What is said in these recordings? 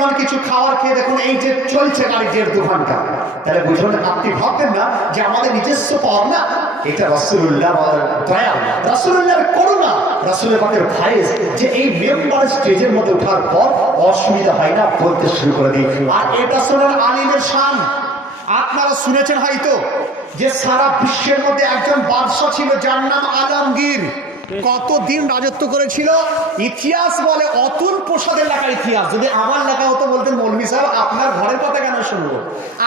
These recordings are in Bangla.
পরিমাণ কিছু খাবার খেয়ে দেখুন এই যে চলছে গাড়ি 1.5-2 ঘন্টা, তাহলে বুঝুন আপনি ভাববেন না যে আমাদের নিজস্ব পাওয়ার না, এটা রাসূলুল্লাহ দয়া, রাসূলুল্লাহর করুণা, রাসূলের পাকের ভাইস যে এই মেম্বার স্টেজের মধ্যে ওঠার পর অসুবিধা হয় না বলতে শুরু করে দিই। আর এটা শোনেন আলিমের শান। আপনারা শুনেছেন হয়তো যে সারা বিশ্বের মধ্যে একজন বাদশা ছিল যার নাম আলমগীর। কতদিন রাজত্ব করেছিল? ইতিহাস বলে অতুল প্রসাদের লেখা ইতিহাস। যদি আমার লেখা হতো বলতেন মৌলভী সাহেব আপনার ঘরের কথা কেন শুনবো,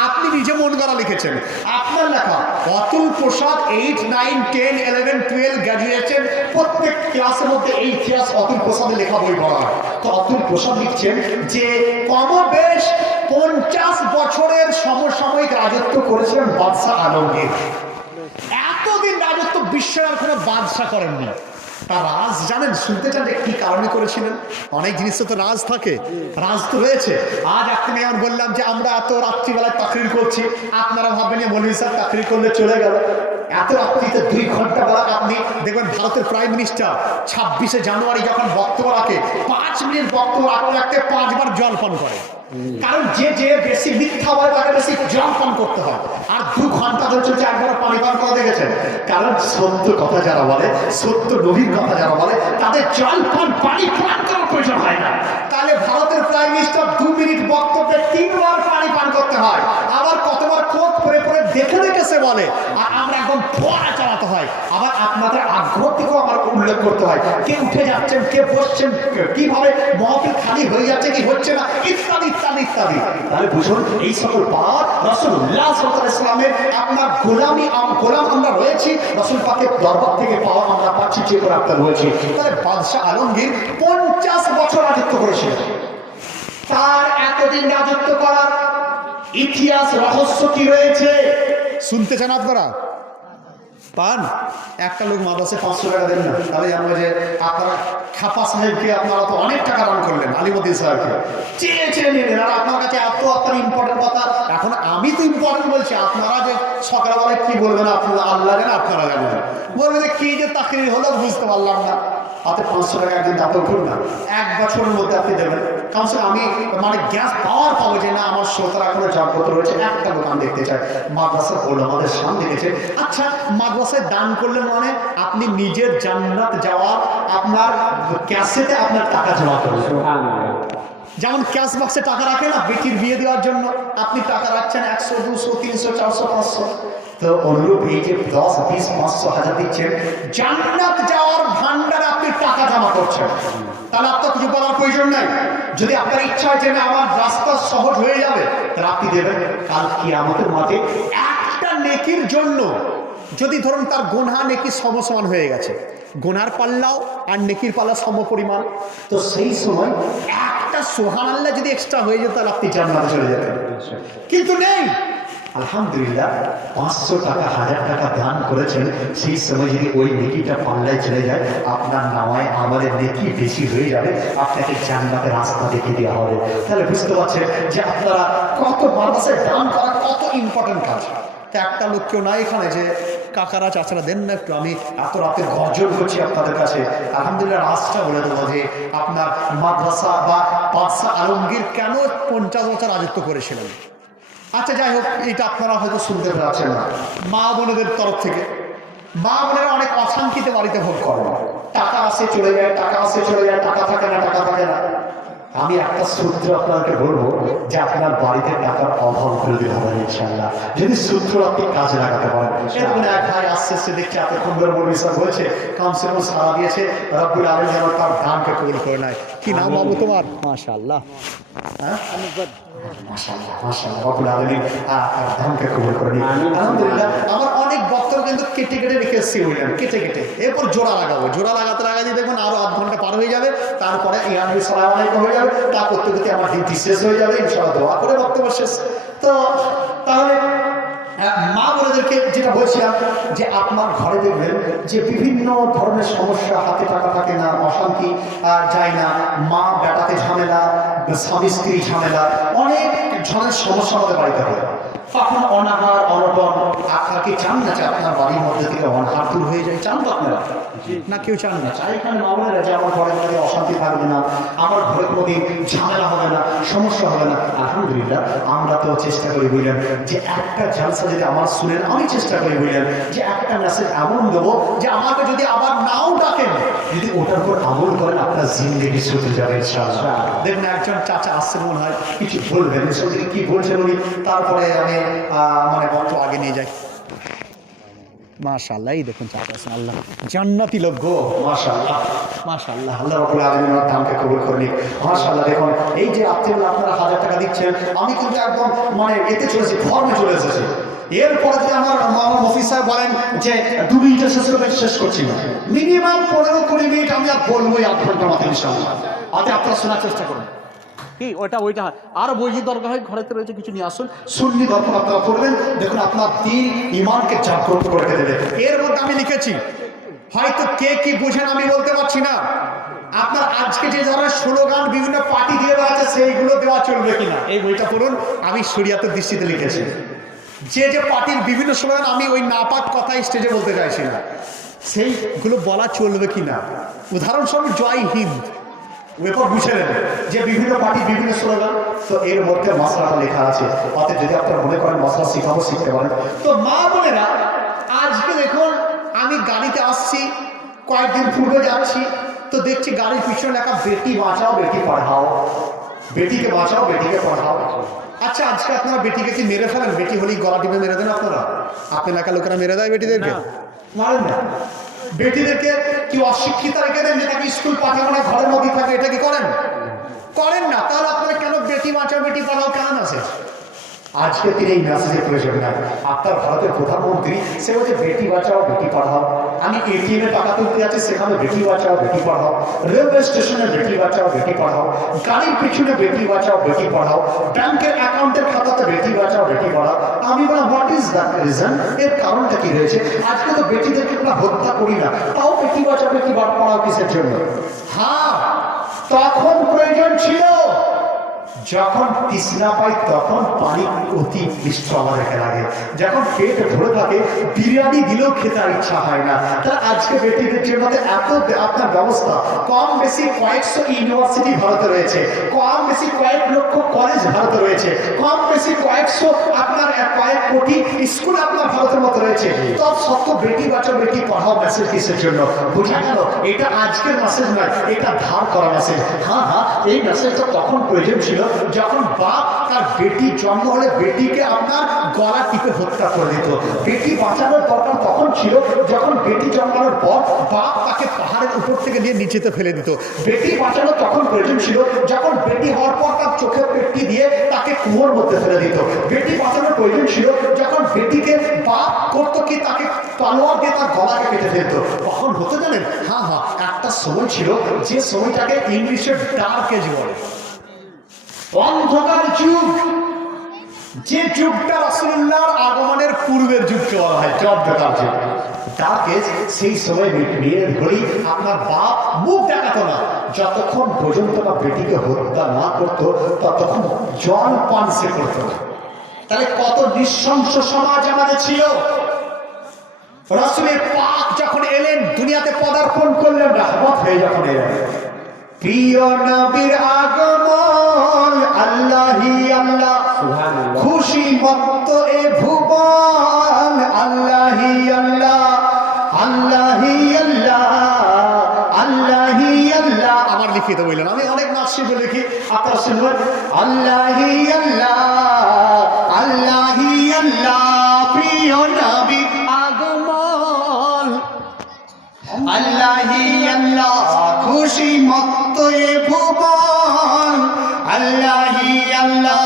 আপনি নিজে মন করা লিখেছেন। আপনার লেখা অতুল প্রসাদ 8, 9, 10, 11, 12 গ্র্যাজুয়েশন, প্রত্যেক ক্লাসের মধ্যে এই ইতিহাস অতুল প্রসাদের লেখা বই পড়া হয়। তো অতুল প্রসাদ লিখছেন যে কমবেশ 50 বছরের সমসাময়িক রাজত্ব করেছিলেন বাদশাহ আলমগীর। এতদিন রাজত্ব বিশ্বের আর কোনো বাদশাহ করেননি। তার রাজ জানেন, শুনতে চান যে কি কারণে করেছিলেন? অনেক জিনিস তো রাজ থাকে, রাজ তো রয়েছে। আজ আপনি আমি বললাম যে আমরা এত রাত্রিবেলায় তাকরির করছি, আপনারা ভাববেন যে মৌলভী সাহেব তাকরির করলে চলে গেল। এত রাত্রিতে 2 ঘন্টা বেলা আপনি দেখবেন ভারতের প্রাইম মিনিস্টার 26শে জানুয়ারি যখন বক্তব্য রাখে 5 মিনিট বক্তব্য রাখতে 5 বার জল পান করে। কারণ যে যে বেশি মিথ্যা বলে তাকে বেশি জল পান করতে হয়। আর 2 ঘন্টা ধরে চলছে, একবার পানি পান করা দেখেছেন? কারণ সত্য কথা যারা বলে, সত্য নবীর কথা যারা বলে, তাদের জল পান পানি পান করার প্রয়োজন হয় না। তাহলে ভারতের প্রাইম মিনিস্টার 2 মিনিট বক্তব্যে 3 বার পানি পান করতে হয়। আবার কতবার কোট পরে পরে দেখে দেখে সে বলে, আর আমরা একদম ফোয়ারা চালাতে হয়। আবার আপনাদের আগ্রহ থেকেও আমার উল্লেখ করতে হয়, কে উঠে যাচ্ছেন, কে বসছেন, কিভাবে মহফিল খালি হয়ে যাচ্ছে কি হচ্ছে না, ইত্যাদি ইত্যাদি ইত্যাদি। তাহলে বুঝুন এই সকল পাওয়ার রাসূলুল্লাহ সাল্লাল্লাহু আলাইহি ওয়াসাল্লামের আপনার গোলাম আমরা রয়েছি, রাসূল পাকের দরবার থেকে পাওয়া আমরা পাচ্ছি, যে করে আপনার রয়েছে। তাহলে বাদশাহ আলমগীর 50 বছর রাজত্ব করেছিলেন। তার এতদিন রাজত্ব করার ইতিহাস রহস্য কি রয়েছে শুনতে চান আপনারা? পান? একটা লোক মাদ্রাসায় 500 টাকা দেন না, তাহলে জানবো যে আপনারা খাপা সাহেবকে আপনারা তো অনেক টাকা দান করলেন, আলিমুদ্দিন সাহেবকে চেয়ে চেয়ে নিলেন। আর আপনার কাছে এত আপনার ইম্পর্টেন্ট কথা, এখন আমি তো ইম্পর্টেন্ট বলছি, আপনারা যে সকালবেলায় কি বলবেন আপনারা আল্লাহ জানেন, আপনারা জানেন। বলবেন যে কি যে তাকরির হলো বুঝতে পারলাম না। হাতে 500 টাকা একদিন দাঁত উঠুন না, 1 বছরের মধ্যে আপনি দেবেন। কারণ আমি মানে গ্যাস পাওয়ার পাবো যে না আমার শ্রোতারা এখনো জাগ্রত রয়েছে, একটা দোকান দেখতে চাই। মাদ্রাসা বলল আমাদের সামনে দেখেছে। আচ্ছা, মাদ্রাসায় দান করলেন মানে আপনি নিজের জান্নাত যাওয়ার আপনার ক্যাশেতে আপনার টাকা জমা করলেন। যেমন ক্যাশ বক্সে টাকা রাখে না বেটির বিয়ে দেওয়ার জন্য, আপনি টাকা রাখছেন 100, 200, 300, 400, 500। তো অনুরূপ এই যে 10, 20, 500, 1000 দিচ্ছেন, জান্নাত যাওয়ার ভান্ডারে আপনি টাকা জমা করছেন। তাহলে আপনার কিছু বলার প্রয়োজন নাই। যদি আপনার ইচ্ছা হয় যে আমার রাস্তা সহজ হয়ে যাবে, তাহলে আপনি দেবেন। কাল কিয়ামতের মাঠে একটা নেকির জন্য যদি ধরুন তার গুনাহ নেকি সমসমান হয়ে গেছে, গুনার পাল্লাও আর নেকির পাল্লা সমপরিমাণ, তো সেই সময় একটা সুবহানাল্লাহ যদি এক্সট্রা হয়ে যেত তাহলে আপনি জান্নাতে চলে যেতেন। কিন্তু নেই। আলহামদুলিল্লাহ 500 টাকা 1000 টাকা দান করেছেন, সেই সময় যদি ওই নেকিটা পাল্লায় চলে যায়, আপনার নামায় আমাদের নেকি বেশি হয়ে যাবে, আপনাকে জান্নাতের রাস্তা দেখিয়ে দেওয়া হবে। তাহলে বুঝতে পারছেন যে আপনারা কত মাদ্রাসায় দান করা কত ইম্পর্টেন্ট কাজ। তো একটা লোক কেউ নাই এখানে যে কাকারা চাচারা দেন না একটু, আমি এত রাতে গর্জন করছি আপনাদের কাছে। আলহামদুলিল্লাহ রাজটা বলে দেবো যে আপনার মাদ্রাসা বা বাদশাহ আলমগীর কেন 50 বছর রাজত্ব করেছিলেন। আচ্ছা যাই হোক, এটা আপনারা হয়তো শুনতে পাচ্ছেন না। মা বোনেদের তরফ থেকে মা বোনেরা অনেক অশান্তিতে বাড়িতে ভোগ করেন, টাকা আসে চলে যায়, টাকা আসে চলে যায়, টাকা থাকে না, টাকা থাকে না। আমি একটা সূত্র আপনাকে বলবো যে আপনার বাড়িতে টাকার অভাব করে দিতে হবে ইনশাআল্লাহ, যদি সূত্র আপনি কাজে লাগাতে পারেন। এরকম এক ভাই আসছে, সে দেখছে এতক্ষণ ধরে মৌলভী সাহেব হয়েছে, কাউন্সিল সারা দিয়েছে, রব্বুল আলামিন যেন তার দানকে কবুল করে নেয়। কি নাম বাবু তোমার? মাশাআল্লাহ, হ্যাঁ মাশাআল্লাহ মাশাআল্লাহ, রব্বুল আলামিন তার দানকে কবুল করে নিন। আলহামদুলিল্লাহ আমার অনেক বক্তব্য কিন্তু কেটে কেটে রেখে এসেছি, বললাম কেটে কেটে, এরপর জোড়া লাগাবো, জোড়া লাগাতে দেখুন আরো 1/2 ঘন্টা পার হয়ে যাবে, তারপরে ইয়ানবি সালাম আলাইকুম হয়ে যাবে, তা করতে করতে আমার ডিউটি শেষ হয়ে যাবে, ইনশাআল্লাহ দোয়া করে বক্তব্য শেষ। তো তাহলে মা বোনেদেরকে যেটা বলছিলাম যে আপনার ঘরে দেখবেন যে বিভিন্ন ধরনের সমস্যা, হাতে টাকা থাকে না, অশান্তি যায় না, মা বেটাতে ঝামেলা, স্বামী স্ত্রী ঝামেলা, অনেক ধরনের সমস্যা আমাদের বাড়িতে হয়। কখন অনাহার অনটন, আপনারা কি চান না যে আপনার বাড়ির মধ্যে থেকে অনাহার দূর হয়ে যায়? চান তো আপনারা? না, কেউ চান না। চাই এখানে মামলারা যে আমার ঘরের মধ্যে অশান্তি থাকবে না, আমার ঘরে কোনোদিন ঝামেলা হবে না, সমস্যা হবে না। আলহামদুলিল্লাহ, আমরা তো চেষ্টা করি বুঝলেন যে একটা জালসা যদি আমার শুনেন, আমি চেষ্টা করি বুঝলেন যে একটা মেসেজ এমন দেবো যে আমাকে যদি আবার নাও ডাকেন, যদি ওটার উপর আমল করেন, আপনার জিন্দেগি শুধু যাবে ইনশাআল্লাহ। দেখুন একজন চাচা আসছেন, মনে হয় কিছু বলবেন, সেদিকে কি বলছেন উনি, তারপরে আমি মানে বক্তব্য আগে নিয়ে যাই। মাশাআল্লাহ, এই দেখুন চাচা আছেন, আল্লাহ জান্নাতি লোক গো, মাশাআল্লাহ মাশাআল্লাহ, আল্লাহ রাব্বুল আলামিন ওনার দানকে কবুল করে নিক। মাশাআল্লাহ, দেখুন এই যে রাত্রিবেলা আপনারা 1000 টাকা দিচ্ছেন, আমি কিন্তু একদম মানে এতে চলেছি, ফর্মে চলে এসেছি। এরপরে যদি আমার মফিজ সাহেব বলেন যে 2 মিনিটের শেষ করছি না, মিনিমাম 15-20 মিনিট আমি আর বলবোই, 1 ঘন্টার মতো ইনশাআল্লাহ। আজ আপনারা শোনার চেষ্টা করুন। কি ওইটা আরো বই দরকার হয়, ঘরেতে রয়েছে কিছু নিয়ে আসুন, সুন্নি দরকার আপনারা করবেন। দেখুন আপনার দ্বীন ঈমানকে জাগ্রত করে দেবে। এর মধ্যে আমি লিখেছি, হয়তো কে কি বুঝেন আমি বলতে পারছি না, আপনার আজকে যে ধরনের স্লোগান বিভিন্ন পার্টি দিয়ে বেড়াচ্ছে, সেইগুলো দেওয়া চলবে কিনা, এই বইটা পড়ুন। আমি শরিয়াতের দৃষ্টিতে লিখেছি যে যে পার্টির বিভিন্ন স্লোগান আমি ওই নাপাক কথা স্টেজে বলতে চাইছি না, সেইগুলো বলা চলবে কিনা। উদাহরণস্বরূপ জয় হিন্দ, এরপর বুঝে নেন যে বিভিন্ন পার্টি বিভিন্ন স্লোগান, তো এর মধ্যে মশলাটা লেখা আছে। অতএব যদি আপনারা মনে করেন মশলা শিখাবো, শিখতে পারেন। তো মা বোনেরা, আজকে দেখুন আমি গাড়িতে আসছি, কয়েকদিন পূর্বে যাচ্ছি, তো দেখছি গাড়ির পিছনে লেখা বেটি বাঁচাও বেটি পড়াও, বেটিকে বাঁচাও বেটিকে পড়াও। আচ্ছা, আজকে আপনারা বেটিকে কি মেরে ফেলেন? বেটি হলেই গলা টিপে মেরে দেন আপনারা? আপনি এলাকা লোকেরা মেরে দেয় বেটিদেরকে? মারেন না। বেটিদেরকে কি অশিক্ষিত রেখে দেন যে তাকে স্কুল পাঠাবো না, ঘরের মধ্যে থাকে, এটা কি করেন? করেন না। তাহলে আপনারা কেন বেটি বাঁচাও বেটি পড়াও কেন আছে? আজকে তিনি এই মেসেজের প্রয়োজন নাই। আপনার ভারতের প্রধানমন্ত্রী সে বলছে বেটি বাঁচাও বেটি পড়াও। আমি এটিএমে টাকা তুলতে যাচ্ছি, সেখানে বেটি বাঁচাও বেটি পড়াও। রেলওয়ে স্টেশনে বেটি বাঁচাও বেটি পড়াও। গাড়ির পিছনে বেটি বাঁচাও বেটি পড়াও। ব্যাংকের অ্যাকাউন্টের খাতাতে বেটি বাঁচাও বেটি পড়াও। আমি বললাম হোয়াট ইজ দ্যাট রিজন? এর কারণটা কি রয়েছে? আজকে তো বেটিদেরকে আমরা হত্যা করি না, তাও বেটি বাঁচাও বেটি পড়াও কিসের জন্য? হ্যাঁ, তখন প্রয়োজন ছিল যখন তৃষ্ণা পাই, তখন পানি অতি মিষ্ট আমাদেরকে লাগে। যখন পেট ভরে থাকে, বিরিয়ানি দিলেও খেতে ইচ্ছা হয় না। তাহলে আজকে বেটিদের জন্য এত আপনার ব্যবস্থা, কম বেশি কয়েকশো ইউনিভার্সিটি ভারতে রয়েছে, কম বেশি কয়েক লক্ষ কলেজ ভারতে রয়েছে, কম বেশি কয়েকশো আপনার কয়েক কোটি স্কুল আপনার ভারতের মতো রয়েছে। তব সত্ত্বেও বেটি বাঁচাও বেটি পড়াও মেসেজ কিসের জন্য? বোঝা গেল এটা আজকের মেসেজ নয়, এটা ধার করা মেসেজ। হ্যাঁ হ্যাঁ, এই মেসেজটা তখন প্রয়োজন ছিল যখন বাপ তার বেটি জন্ম হলে বেটিকে আপনার গলা টিপে হত্যা করে দিত। বেটি বাঁচানোর দরকার তখন ছিল যখন বেটি জন্মানোর পর বাপ তাকে পাহাড়ের উপর থেকে নিয়ে নিচেতে ফেলে দিত। বেটি বাঁচানো তখন প্রয়োজন ছিল যখন বেটি হওয়ার পর তার চোখের পেটটি দিয়ে তাকে কুয়োর মধ্যে ফেলে দিত। বেটি বাঁচানোর প্রয়োজন ছিল যখন বেটিকে বাপ করতো কি, তাকে তলোয়ার দিয়ে তার গলাকে কেটে ফেলতো। কখন হতে জানেন? হ্যাঁ হ্যাঁ, একটা সময় ছিল যে সময়টাকে ইংলিশে ডার্ক এজ বলে, অন্ধকার যুগ। যে যুগটা রাসূলুল্লাহর আগমনের পূর্বের যুগকে বলা হয় অন্ধকার যুগ, ডার্ক এজ। সেই সময় মেয়ের ঘড়ি আপনার বাপ মুখ দেখাতো না যতক্ষণ পর্যন্ত না বেটিকে হত্যা না করতো, ততক্ষণ জল পান সে করতো না। তাহলে কত নৃশংস সমাজ আমাদের ছিল। রাসূলের পাক যখন এলেন, দুনিয়াতে পদার্পণ করলেন, রাহমত হয়ে যখন এলেন, প্রিয় নবীর আগমন, আল্লাহি আল্লাহ, খুশি মত্ত এ ভুবন, আল্লাহি আল্লাহ, আল্লাহি আল্লাহ, আল্লাহি আল্লাহ। আমার লিখিত বললেন, আমি অনেক নাচ শিখে লিখি, আপনারা শুনবেন। আল্লাহি আল্লাহ, আল্লাহি আল্লাহ, প্রিয় নবীর আগমন, আল্লাহি আল্লাহ, খুশি মত্ত এ ভুবন, আল্লাহি আল্লাহ,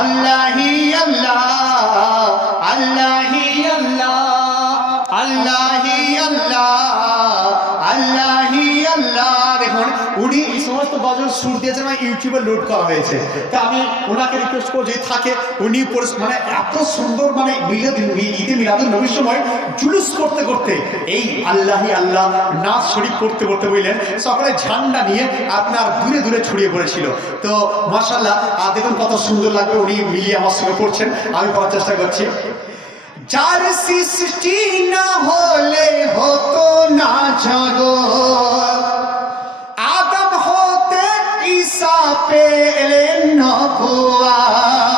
আল্লাহি আল্লাহ, আল্লাহি আল্লাহ, আল্লাহি আল্লাহ, আল্লাহি আল্লাহ। দেখুন উনি এই সমস্ত গজল সুর দিয়েছেন, আমার ইউটিউবে লোড করা হয়েছে। তা আমি ওনাকে রিকোয়েস্ট করবো যদি থাকে উনি মানে এত সুন্দর মানে ঈদে মিলাদুন নবীর সময় জুলুস করতে করতে এই আল্লাহি আল্লাহ নাচ শরীফ করতে করতে বললেন সকলে ঝান্ডা নিয়ে আপনার দূরে দূরে ছড়িয়ে পড়েছিল। তো মাশাআল্লাহ দেখুন কত সুন্দর লাগবে, উনি মিলিয়ে আমার সঙ্গে পড়ছেন, আমি পড়ার চেষ্টা করছি। যার সৃষ্টি না হলে হতো না জগৎ, আদম হতে ঈসা পেলেন নবুয়ত।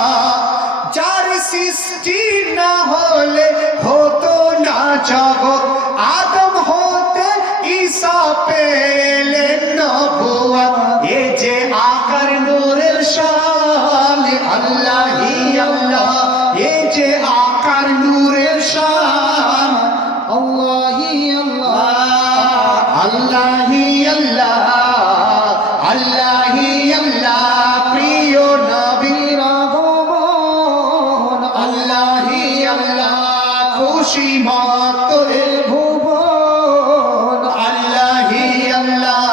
যার সৃষ্টি না হলে হতো না জগৎ, আদম হতে ঈসা পেলেন নবুয়ত। এ যে আকার নূরের শান আল্লাহি আল্লাহ, এ যে আকার নূরের শান আল্লাহি আল্লাহ, আল্লাহি আল্লাহ, আল্লাহি আল্লাহ। প্রিয় নবীর আগমন আল্লাহি আল্লাহ, খুশি মত এ ভুবন আল্লাহি আল্লাহ,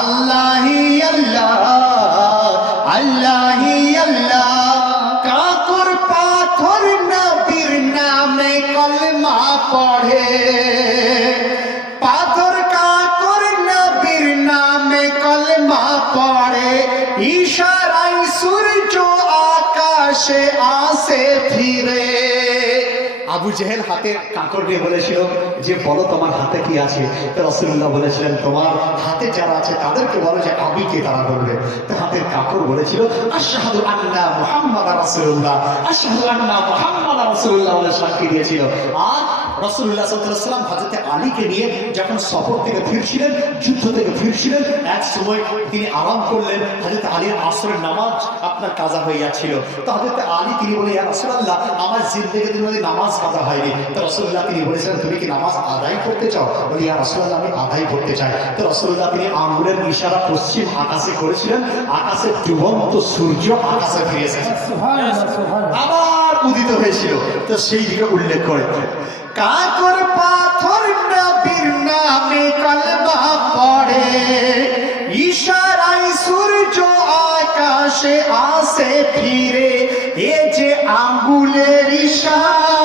আল্লাহি আল্লাহ, আল্লাহি আল্লাহ। কাকর পাথর নবীর নামে কলমা পড়ে, পাথর কাকর নবীর নামে কলমা পড়ে। ইশারায় সূর্য আকাশে আসে ফিরে। আবু জেহেল হাতে কাঁকড় নিয়ে বলেছিল যে বলো তোমার হাতে কি আছে? তো রাসূলুল্লাহ বলেছিলেন তোমার হাতে যারা আছে তাদেরকে বলো যে আমি কে, তারা বলবে। তো হাতের কাঁকড় বলেছিল আশহাদু আন্না মুহাম্মাদার রাসূলুল্লাহ, আশহাদু আন্না মুহাম্মাদার রাসূলুল্লাহ বলে সাক্ষী দিয়েছিল। আর রাসূলুল্লাহ সাল্লাল্লাহু আলাইহি ওয়াসাল্লাম হযরত আলীকে নিয়ে যখন সফর থেকে ফিরছিলেন, যুদ্ধ থেকে ফিরছিলেন, এক সময় তিনি আরাম করলেন। হযরত আলীর আসরের নামাজ আপনার কাজা হয়ে যাচ্ছিল। তো হযরত আলী তিনি বলে ইয়া রাসূলুল্লাহ আমার জিন্দেগিতে কোনোদিন নামাজ কাজা হয়নি। তো রাসূলুল্লাহ তিনি বলেছিলেন তুমি কি নামাজ আদায় করতে চাও? বলে ইয়া রাসূলুল্লাহ আমি আদায় করতে চাই। তো রাসূলুল্লাহ তিনি আঙ্গুলের ইশারা পশ্চিম আকাশে করেছিলেন, আকাশে ডুবন্ত সূর্য আকাশে ফিরে এসেছে, আবার উদিত হয়েছিল। তো সেই দিকে উল্লেখ করে কাকর পাথর নবীর নামে কলমা পড়ে, ইশারায় সূর্য আকাশে আসে ফিরে। এ যে আঙ্গুলের ইশারা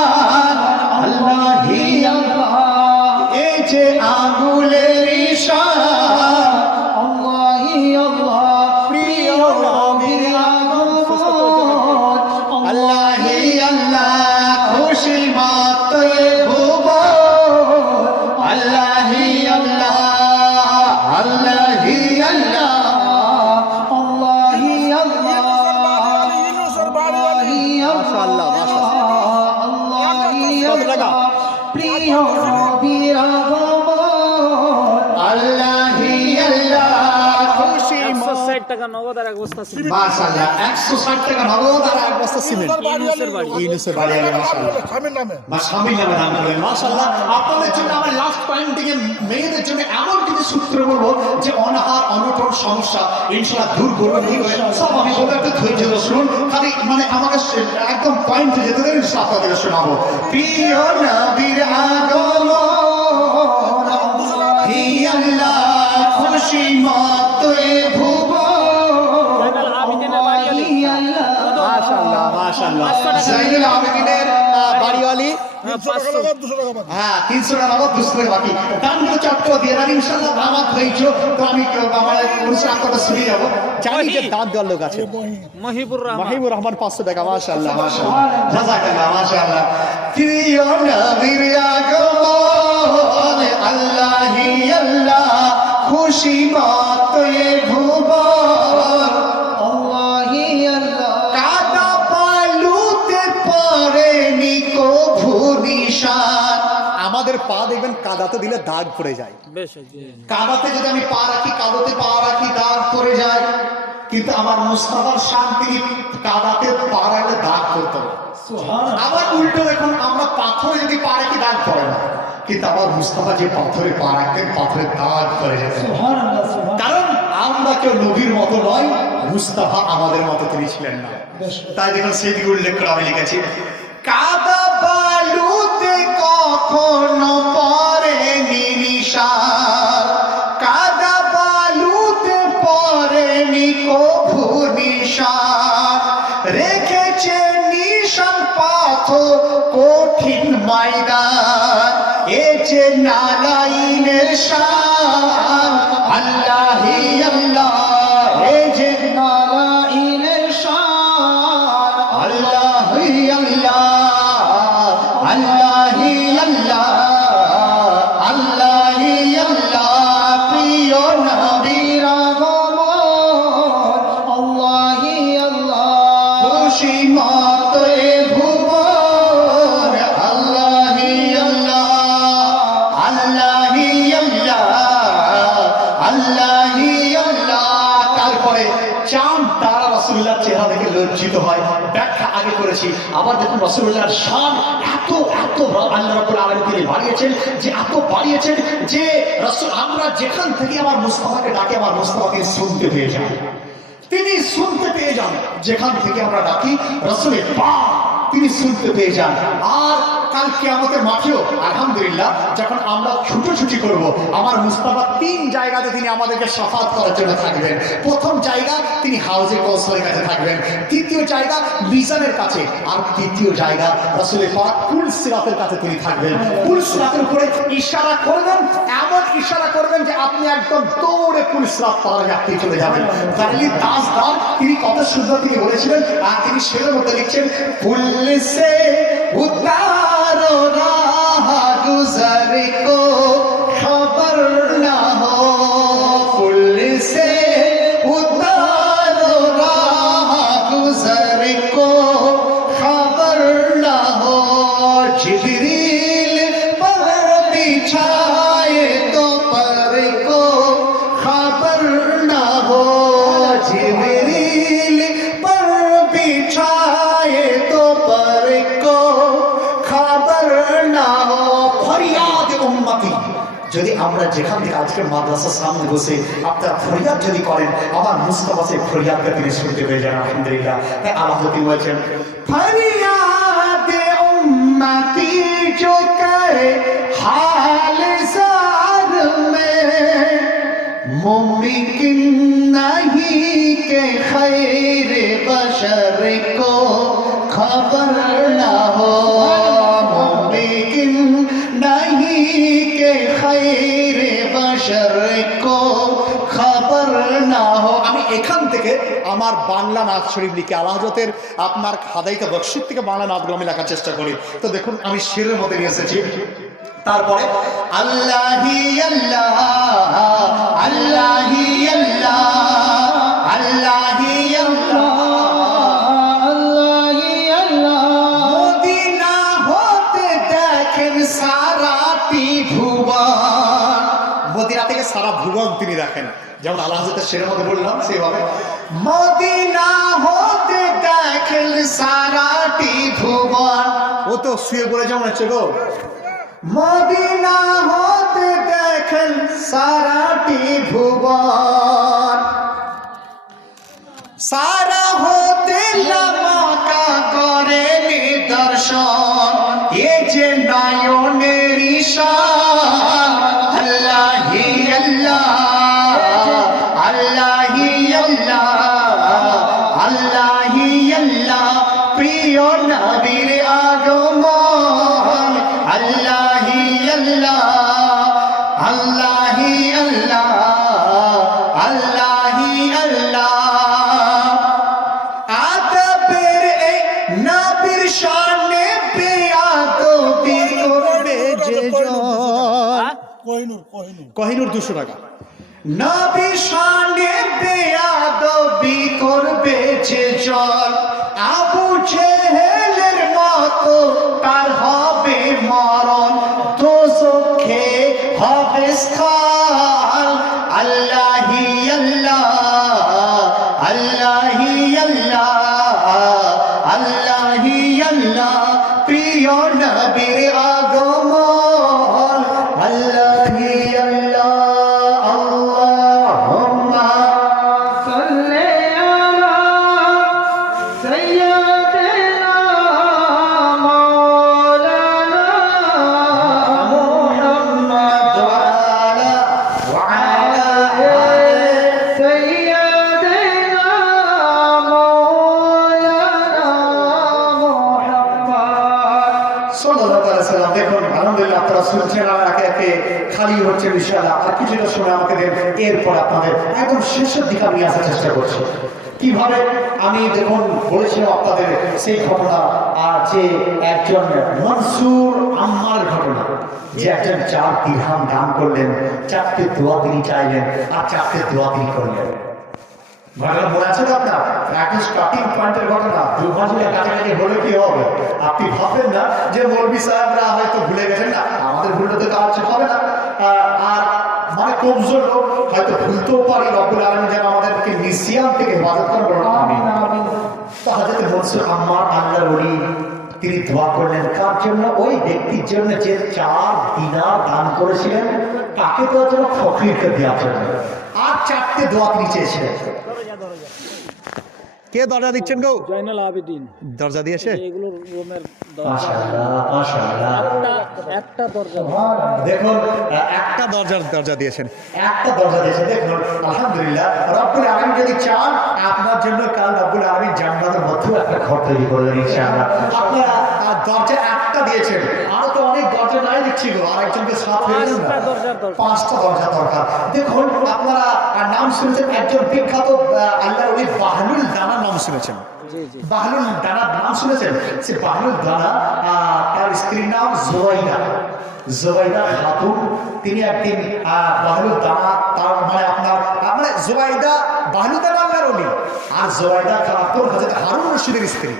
আল্লাহি আল্লাহ, এ যে আঙ্গুলের ইশারা আল্লাহি আল্লাহ। প্রিয় নবীর আগমন আল্লাহি আল্লাহ, খুশি মত এ ভুবন আল্লাহি আল্লাহ, আল্লাহি আল্লাহ, আল্লাহি আল্লাহ, আল্লাহি আল্লাহ, আল্লাহি আল্লাহ। প্রিয় নবীর আগমন আল্লাহি আল্লাহ, খুশি 160 টাকা নগদ আর এক বস্তা সিমেন্ট। মাশাআল্লাহ 160 টাকা নগদ আর এক বস্তা সিমেন্ট। ইউনুসের বাড়ি আগে মাশাআল্লাহ স্বামীর নামে দান করলেন। মাশাআল্লাহ আপনাদের জন্য আমার লাস্ট পয়েন্ট থেকে মেয়েদের জন্য এমন কিছু সূত্র বলবো যে অনাহার অনটন সমস্যা ইনশাআল্লাহ দূর করবে। ঠিক হয়ে সব আমি বলবো, একটু ধৈর্য শুনুন, খালি মানে আমাকে একদম পয়েন্টে যেতে দেন, আপনাদেরকে শোনাবো। প্রিয় নবীর আগমন হি আল্লাহ, খুশি মত এ ভুবন আল্লাহি আল্লাহ। মাশাআল্লাহ মাশাআল্লাহ জাইনুল আবেদিনের বাড়িওয়ালি 300 টাকা 200 টাকা বাকি দানগুলো চট্ট দিয়ে দেন ইনশাআল্লাহ। আমার ধৈর্য তো আমি আমার অনুষ্ঠান কথা শুনে যাবো। জানি যে দাঁত দেওয়ার লোক আছে, মহিবুর রহমান 500 টাকা। মাশাআল্লাহ মাশাআল্লাহ জাযাকাল্লাহ মাশাআল্লাহ। প্রিয় নবীর আগমন আল্লাহি আল্লাহ, খুশি মত এ ভুবন আল্লাহি আল্লাহ। কাদা বালুতে পড়েনি কভু নিশান। আমাদের পা দেখবেন কাদাতে দিলে দাগ পড়ে যায়, কাদাতে যদি আমি পা রাখি, কাদাতে পা রাখি দাগ পড়ে যায়। কিন্তু আমার মুস্তাফার শান্তি কাদাতে পা রাখলে দাগ পড়তো না। আবার উল্টো দেখুন, আমরা পাথরে যদি পা রাখি দাগ পড়ে না, কিন্তু আবার মুস্তাফা যে পাথরে পা রাখতেন পাথরে দাগ পড়ে যেত। কারণ আমরা কেউ নবীর মতো নয়, মুস্তাফা আমাদের মতো তিনি ছিলেন না। তাই দেখুন সেই দিকে উল্লেখ করে আমি লিখেছি কাদা বালুতে কখনো পড়েনি নিশান, কাদা বালু নিশান রেখেছে নিশান পাথর কঠিন ময়দান এ যে নালাইনের শান আল্লাহি আল্লাহ এ যে নালাইনের শান আল্লাহি আল্লাহ আল্লাহি আল্লাহ আল্লাহি আল্লাহ প্রিয় নবীর আগমন আল্লাহি আল্লাহ খুশি মতে ভুবন আল্লাহি আল্লাহ আল্লাহি আল্লাহ আল্লাহি আল্লাহ তারপরে চাঁদ তারা রাসূলুল্লাহ চেহারা দেখে লজ্জিত হয় ব্যাখ্যা আগে করেছি আবার দেখুন রাসূলুল্লাহর শান এত আল্লাহ রাব্বুল আলামিন তিনি বাড়িয়েছেন যে এত বাড়িয়েছেন যে রাসূল আমরা যেখান থেকে আমার মুস্তাফাকে ডাকে আমার মুস্তাফা তিনি শুনতে পেয়ে যান তিনি শুনতে পেয়ে যান যেখান থেকে আমরা ডাকি রাসূলের পাক তিনি শুনতে পেয়ে যান আর কাল কিয়ামতের মাঠেও আলহামদুলিল্লাহ যখন আমরা ছুটোছুটি করব আমার মুস্তাফা তিন জায়গাতে তিনি আমাদেরকে শাফাত করার জন্য থাকবেন প্রথম জায়গা তিনি হাউজে কাউসারের কাছে থাকবেন দ্বিতীয় জায়গা মিজানের কাছে আর তৃতীয় জায়গা রাসূলের পাক পুল সিরাতের কাছে তিনি থাকবেন পুল সিরাতের উপরে ইশারা করবেন এমন ইশারা করবেন যে আপনি একদম দৌড়ে পুল সিরাত পার হয়ে আপনি চলে যাবেন তাহলে দাসদার তিনি কত সুন্দর তিনি বলেছিলেন আর তিনি সেটার মধ্যে লিখছেন পুল সে उतारो राह गुजर को खबर ना हो पुल से उतारो राह गुजर को खबर ना हो जिब्रील पर बिछाए तो पर को खबर ना हो जिब्रील पर बिछाए तो पर को खबर ना हो फरियाद उम्मती যদি আমরা যেখান থেকে আজকে মাদ্রাসার সামনে বসে আপনারা ফরিয়াদ যদি করেন আমার মুস্তাফা সেই ফরিয়াদকে তিনি শুনতে পেয়ে যান আলহামদুলিল্লাহ তাই আল্লাহ তিনি বলছেন ফরিয়াদ উম্মতি जो करे हाल जार में मुमकिन नहीं के खैर बशर को खबर ना हो मुमकिन नहीं के खैर बशर को खबर ना हो আমি এখান থেকে আমার বাংলা নাচ শরীফ লিখে আল্লাহ হযরতের আপনার খাদাইকা বকশিত থেকে বাংলা নাচগুলো আমি লেখার চেষ্টা করি তো দেখুন আমি শিরের মধ্যে নিয়ে এসেছি তারপরে আল্লাহি আল্লাহ আল্লাহি আল্লাহ আল্লাহি আল্লাহ আল্লাহি আল্লাহ মদিনা হতে দেখেন সারাটি ভুবন মদিনা থেকে সারা ভুবন তিনি দেখেন যেমন আল্লাহ হযরতের শিরের মধ্যে বললাম সেভাবে মদিনা হতে দেখেন সারাটি ভুবন ও তো শুয়ে পড়ে যেমন হচ্ছে গো মদিনা হতে দেখেন সারাটি ভুবন সারা হতে লামাকা করে নিদর্শন এ যে নয়নের ঈশান আল্লাহি আল্লাহ আল্লাহি আল্লাহ আল্লাহি আল্লাহ প্রিয় নবীর আগমন আল্লাহি আল্লাহ আল্লাহি আল্লাহ আল্লাহি আল্লাহ আদবের এই নবীর শানে বেয়াদবি করবে যে জন কোহিনূর 200 টাকা নবীর শানে বেয়াদবি করবে যে জন আবু জেহেলের মতো তার হবে মরণ দোজখে হবে স্থান আল্লাহি আল্লাহ আল্লাহি আল্লাহ আল্লাহি আল্লাহ প্রিয় নবীর আগমন আল্লাহি আল্লাহ আল্লাহুম্মা সাল্লি আলা সাল্লাল্লাহু আলাইহি ওয়াসাল্লাম। দেখুন আলহামদুলিল্লাহ আপনারা শুনছেন, আর একে একে খালি হচ্ছে ইনশাআল্লাহ। আর কিছুটা সময় আমাকে দেন, এরপর আপনাদের একদম শেষের দিকে আমি আসার চেষ্টা করছি। কিভাবে আমি দেখুন বলেছিলাম আপনাদের সেই ঘটনা, আর যে একজন মনসুর আম্মার ঘটনা, যে একজন 4 দিরহাম দান করলেন, 4টে দোয়া তিনি চাইলেন, আর 4টে দোয়া তিনি করলেন। ঘটনা মনে আছে তো আপনার? একদম স্টার্টিং পয়েন্টের ঘটনা। দুর্ভাগ্যের কাছাকাছি হলে কি হবে? আপনি ভাববেন না যে মৌলভী সাহেবরা হয়তো ভুলে গেছেন, না, আমাদের ভুলটা তো কাজ হবে না। আর মানে কমজোর লোক হয়তো ভুলতেও পারি, রব্বুল আলামিন যেন আমাদেরকে নিসিয়ান থেকে হেফাজত করেন। আমিন আমিন। তো হযরত মনসুর আম্মার আল্লাহর ওলি তিনি দোয়া করলেন কার জন্য? ওই ব্যক্তির জন্য যে 4 দিনার দান করেছিলেন, তাকে দেওয়ার জন্য, ফকিরকে দেওয়ার জন্য। আর 4টে দোয়া তিনি চেয়েছিলেন। কে দরজা দিচ্ছেন গো? জয়নুল আবেদিন দরজা দিয়েছে। এগুলো রুমের মাশাআল্লাহ মাশাআল্লাহ। একটা দরজা। দেখুন একটা দরজা দিয়েছেন, একটা দরজা দিয়েছেন। দেখুন আলহামদুলিল্লাহ, রব্বুল আলামিন যদি চান আপনার জন্য কাল রব্বুল আলামিন জান্নাতের মধ্যে একটা ঘর তৈরি করবেন ইনশাআল্লাহ। আপনারা দরজা একটা দিয়েছেন, আরো তো অনেক দরজা নাই দিচ্ছি গো, আরেকজনকে সাথ হয়ে গেল না। 5টা দরজা দরকার। দেখুন আপনারা নাম শুনেছেন একজন বিখ্যাত আল্লাহর ওলি বাহলুল দানা নাম শুনেছেন? বাহলুল দানা নাম শুনেছেন? সে বাহলুল দানা, তার স্ত্রীর নাম জুবাইদা খাতুন। তিনি একদিন বাহলুল দানা, তার মানে আপনার মানে জুবাইদা বাহলুল দানা আল্লাহর ওলি, আর জুবাইদা খাতুন হযরত হারুন রশিদের স্ত্রী।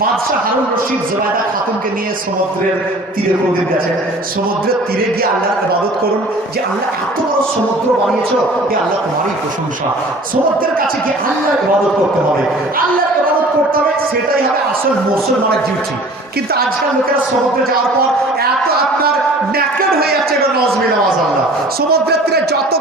বাদশাহ হারুন রশিদ জুবাইদা খাতুনকে নিয়ে সমুদ্রের তীরে কোনদিন গেছেন। সমুদ্রের তীরে গিয়ে আল্লাহর ইবাদত করুন, যে আল্লাহ এত বড় সমুদ্র বানিয়েছো, যে আল্লাহ তোমারই প্রশংসা। সমুদ্রের কাছে গিয়ে আল্লাহর ইবাদত করতে হবে, আল্লাহর ইবাদত করতে হবে, সেটাই হবে আসল মুসলমানের ডিউটি। কিন্তু আজকাল লোকেরা সমুদ্রে যাওয়ার পর এত আপনার ন্যাকেড হয়ে যাচ্ছে, সমুদ্রের তীরে যত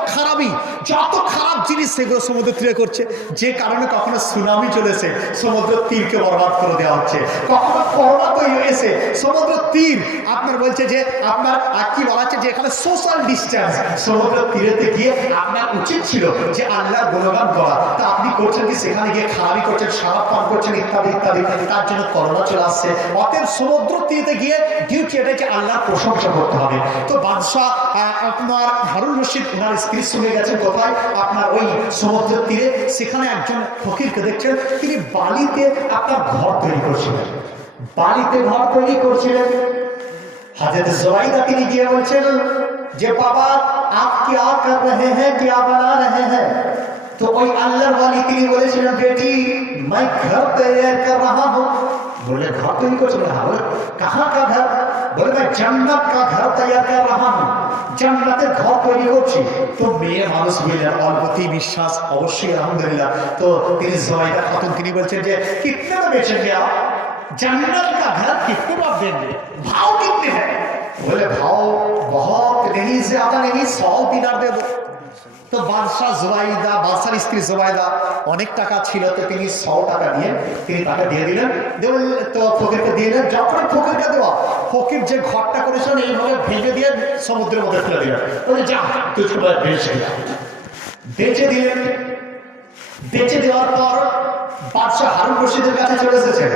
খারাপ জিনিস সেগুলো সমুদ্রের তীরে করছে, যে কারণে কখনো সুনামি চলেছে, সমুদ্রের তীরকে বরবাদ করে দেওয়া হচ্ছে। কখনো করোনা তৈরি হয়েছে, সমুদ্রের তীর আপনার বলছে যে আপনার কি বলা হচ্ছে, যে এখানে সোশ্যাল ডিস্টেন্স। সমুদ্রের তীরেতে গিয়ে আপনার উচিত ছিল যে আল্লাহর গুণগান করা, তা আপনি করছেন কি? সেখানে গিয়ে খাওয়াবি করছেন, সারাপ পান করছেন, ইত্যাদি ইত্যাদি। তার জন্য করোনা চলে আসছে। অতএব সমুদ্র তীরে গিয়ে ডিউটি এটা যে আল্লাহর প্রশংসা করতে হবে। তো বাদশাহ আপনার হারুন রশিদ ওনার স্ত্রীর সঙ্গে গেছেন কোথায়? আপনার ওই সমুদ্রের তীরে। সেখানে একজন ফকিরকে দেখছেন, তিনি বালিতে আপনার ঘর তৈরি করছিলেন, বালিতে ঘর তৈরি করছিলেন। হযরত জুবাইদা তিনি গিয়ে বলছেন যে বাবা আপ क्या कर रहे हैं, क्या बना रहे हैं? तो ওই আল্লাহর ওয়ালি তিনি বলেছিলেন, বেটি मैं घर तैयार कर रहा हूं। बोले घर तैयार করছেন? হ্যাঁ। बोले कहां का घर? बोले मैं जन्नत का घर तैयार कर रहा हूं, জান্নাতের ঘর তৈরি করছি। তো মেয়ে মানুষ বললেন, অল্পতি বিশ্বাস অবশ্যই আলহামদুলিল্লাহ। তো তিনি জুবাইদা খাতুন তিনি বলছেন যে कितने में बेचेंगे आप? जन्नत का घर कितने में आप देंगे? भाव कितने हैं? बोले भाव बहुत नहीं, ज्यादा नहीं, 100 दिनार दे दो। তো বাদশাহ জুবাইদা, বাদশার স্ত্রী জুবাইদা অনেক টাকা ছিল, তো তিনি 100 টাকা নিয়ে তিনি তাকে দিয়ে দিলেন। তো ফকিরকে দিয়ে দিলেন। যখন ফকিরকে দেওয়া, ফকির যে ঘরটা করেছিলেন এইভাবে ভেঙে দিয়ে সমুদ্রের মধ্যে ফেলে দিলেন। বলে যা তুই বেঁচে দিলেন। বেঁচে দেওয়ার পর বাদশাহ হারুন রশিদের কাছে চলে এসেছেন।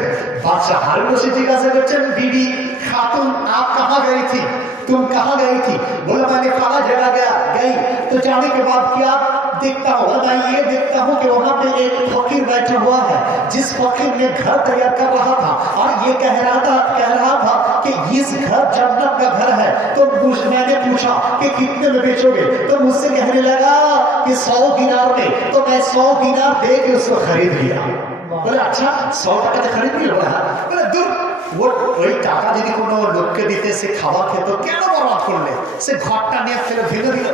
বাদশাহ হারুন রশিদ জিজ্ঞাসা করছেন, बीबी खातून आप कहाँ गई थी, तुम कहाँ गई थी? बोला मैंने फला जगह गई। तो जाने के बाद क्या देखता हूँ? मैं ये देखता हूँ कि वहाँ पे एक फकीर बैठा हुआ है, जिस फकीर ने घर तैयार कर रहा था, और ये कह रहा था कि इस घर जन्नत का घर है। तो मैंने पूछा कि कितने में बेचोगे? तो मुझसे कहने लगा कि 100 दिनार में। तो मैं 100 दिनार दे के उसको खरीद लिया। बोले अच्छा 100 টাকা দিয়ে खरीद लिया? बोले दूर, ওই টাকা যদি কোনো লোককে দিতে, সে খাওয়া খেত, কেন বরবাদ করলে? সে ঘরটা নিয়ে ফেলে ভেঙে দিল।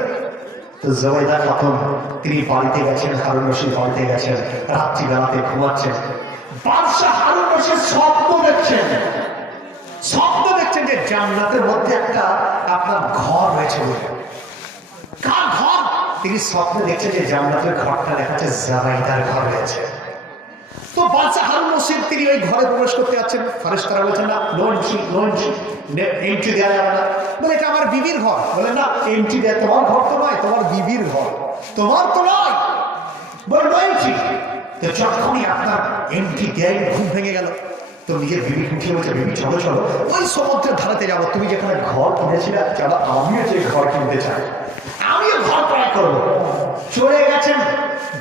তো জুবাইদা খাতুন তিনি বাড়িতে গেছেন, হারুন রশিদ বাড়িতে গেছেন, রাত্রিবেলাতে ঘুমাচ্ছেন। বাদশাহ হারুন রশিদ স্বপ্ন দেখছেন যে জান্নাতের মধ্যে একটা আপনার ঘর রয়েছে। কার ঘর? তিনি স্বপ্নে দেখছেন যে জান্নাতের ঘরটা দেখা যাচ্ছে জুবাইদার ঘর রয়েছে। তো বাদশাহ হারুন রশিদ তিনি ওই ঘরে প্রবেশ করতে যাচ্ছেন। ফারেশতারা বলছেন না, নো এন্ট্রি দেওয়া যাবে না। বলে এটা আমার বিবির ঘর। বলে না, এন্ট্রি দেয়, তোমার ঘর তো নয়, তোমার বিবির ঘর, তোমার তো নয়। বলে নো এন্ট্রি। তো যখনই আপনার এন্ট্রি দেয়, ঘুম ভেঙে গেল। তো নিজের বিবি উঠিয়ে বলছে, বিবি চলো চলো ওই সমুদ্রের ধারাতে যাবো, তুমি যেখানে ঘর কিনেছিলে চলো আমিও যে ঘর কিনতে চাই, আমিও ঘর ক্রয় করবো। চলে গেছেন,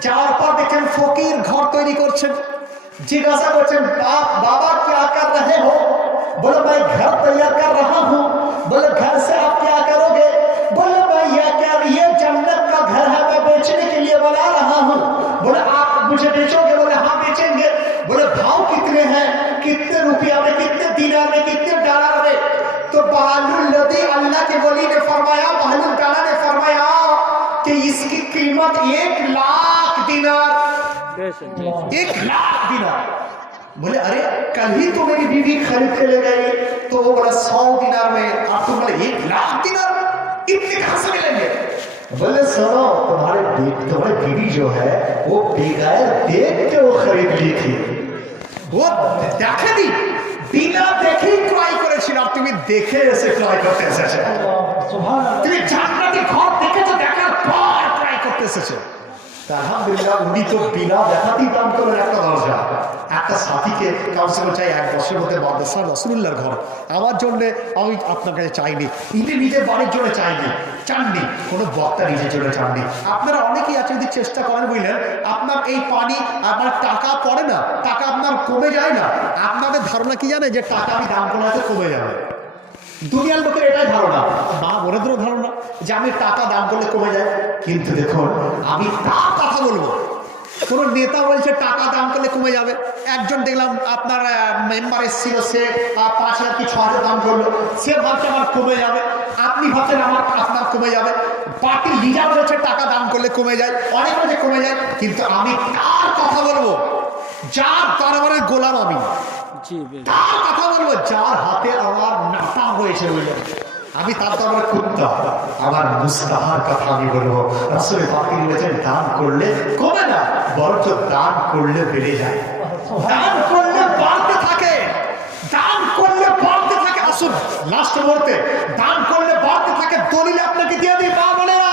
যাওয়ার পর দেখেন ফকির ঘর তৈরি করছেন। জিজ্ঞাসা করছেন, বাবা क्या कर रहे हो? बोले मैं घर तैयार कर रहा हूँ। बोले घर से आप क्या करोगे? बोले मैं ये जन्नत का घर है, मैं बेचने के लिए बना रहा हूँ। बोले आप मुझे बेचोगे? बोले हाँ बेचेंगे। बोले भाव कितने हैं, कितने रुपया में, कितने दिनार में, कितने डॉलर में? तो बहलुल लदी, अल्लाह के वली ने फरमाया, बहलुल ताला ने फरमाया कि इसकी कीमत 1,00,000 दिनार। 1,00,000 दिनार। बोले अरे कल ही तो मेरी बीवी खरीद के ले गई, तो वो बोला 100 दिनार में, आप तो बोले 1,00,000 दिनार, इतने कहां से मिलेंगे? बोले सुनो, तुम्हारे बीवी जो है वो बेगैर देख के वो खरीद ली थी, वो देखा दी, बिना देखे ক্রয় করেছিল, আর তুমি দেখে এসে ক্রয় করতে এসেছো। তুমি জান্নাতি ঘর দেখেছো, দেখার পর ক্রয় করতে এসেছো। আলহামদুলিল্লাহ, উনি তো বিনা দেখাতেই দাম করলেন একটা দরজা। একটা সাথীকে কাউন্সিলর চাই 1 বছরের মধ্যে মাদ্রাসা রাসূলুল্লাহর ঘর আমার জন্য, আমি আপনার কাছে চাইনি, ইনি নিজের বাড়ির জন্য চাননি, কোনো বক্তা নিজের জন্য চাননি। আপনারা অনেকেই আছে, যদি চেষ্টা করেন বুঝলেন, আপনার এই পানি আপনার টাকা পড়ে না, টাকা আপনার কমে যায় না। আপনাদের ধারণা কি জানে যে টাকা আমি দাম কমাতে কমে যাবে? দুনিয়ার লোকের এটাই ধারণা, মা বোনেদেরও ধারণা যে আমি টাকা দাম করলে কমে যায়। কিন্তু দেখুন, আমি তার কথা বলবো, কোন নেতা বলছে টাকা দাম করলে কমে যাবে। একজন দেখলাম আপনার মেম্বার এসেছিল, সে 5,000 কি 6,000 দাম করলো, সে ভাবছে আমার কমে যাবে। আপনি ভাবছেন আপনার কমে যাবে। পার্টি লিডার বলছে টাকা দাম করলে কমে যায়, অনেক বলছে কমে যায়। কিন্তু আমি তার কথা বলবো যার দরবারের গোলাম, আমি তার কথা বলবো যার হাতে আমার নাটা হয়েছে, বুঝলেন, আমি তার দরবারে কুত্তা। আমার মুস্তাহার কথা আমি বলবো, রাসূল পাক বলেছেন দান করলে কমে না, বরঞ্চ দান করলে বেড়ে যায়, দান করলে বাড়তে থাকে, দান করলে বাড়তে থাকে। আসুন লাস্ট মুহূর্তে, দান করলে বাড়তে থাকে দলিল আপনাকে দিয়ে দিই, মা বোনেরা,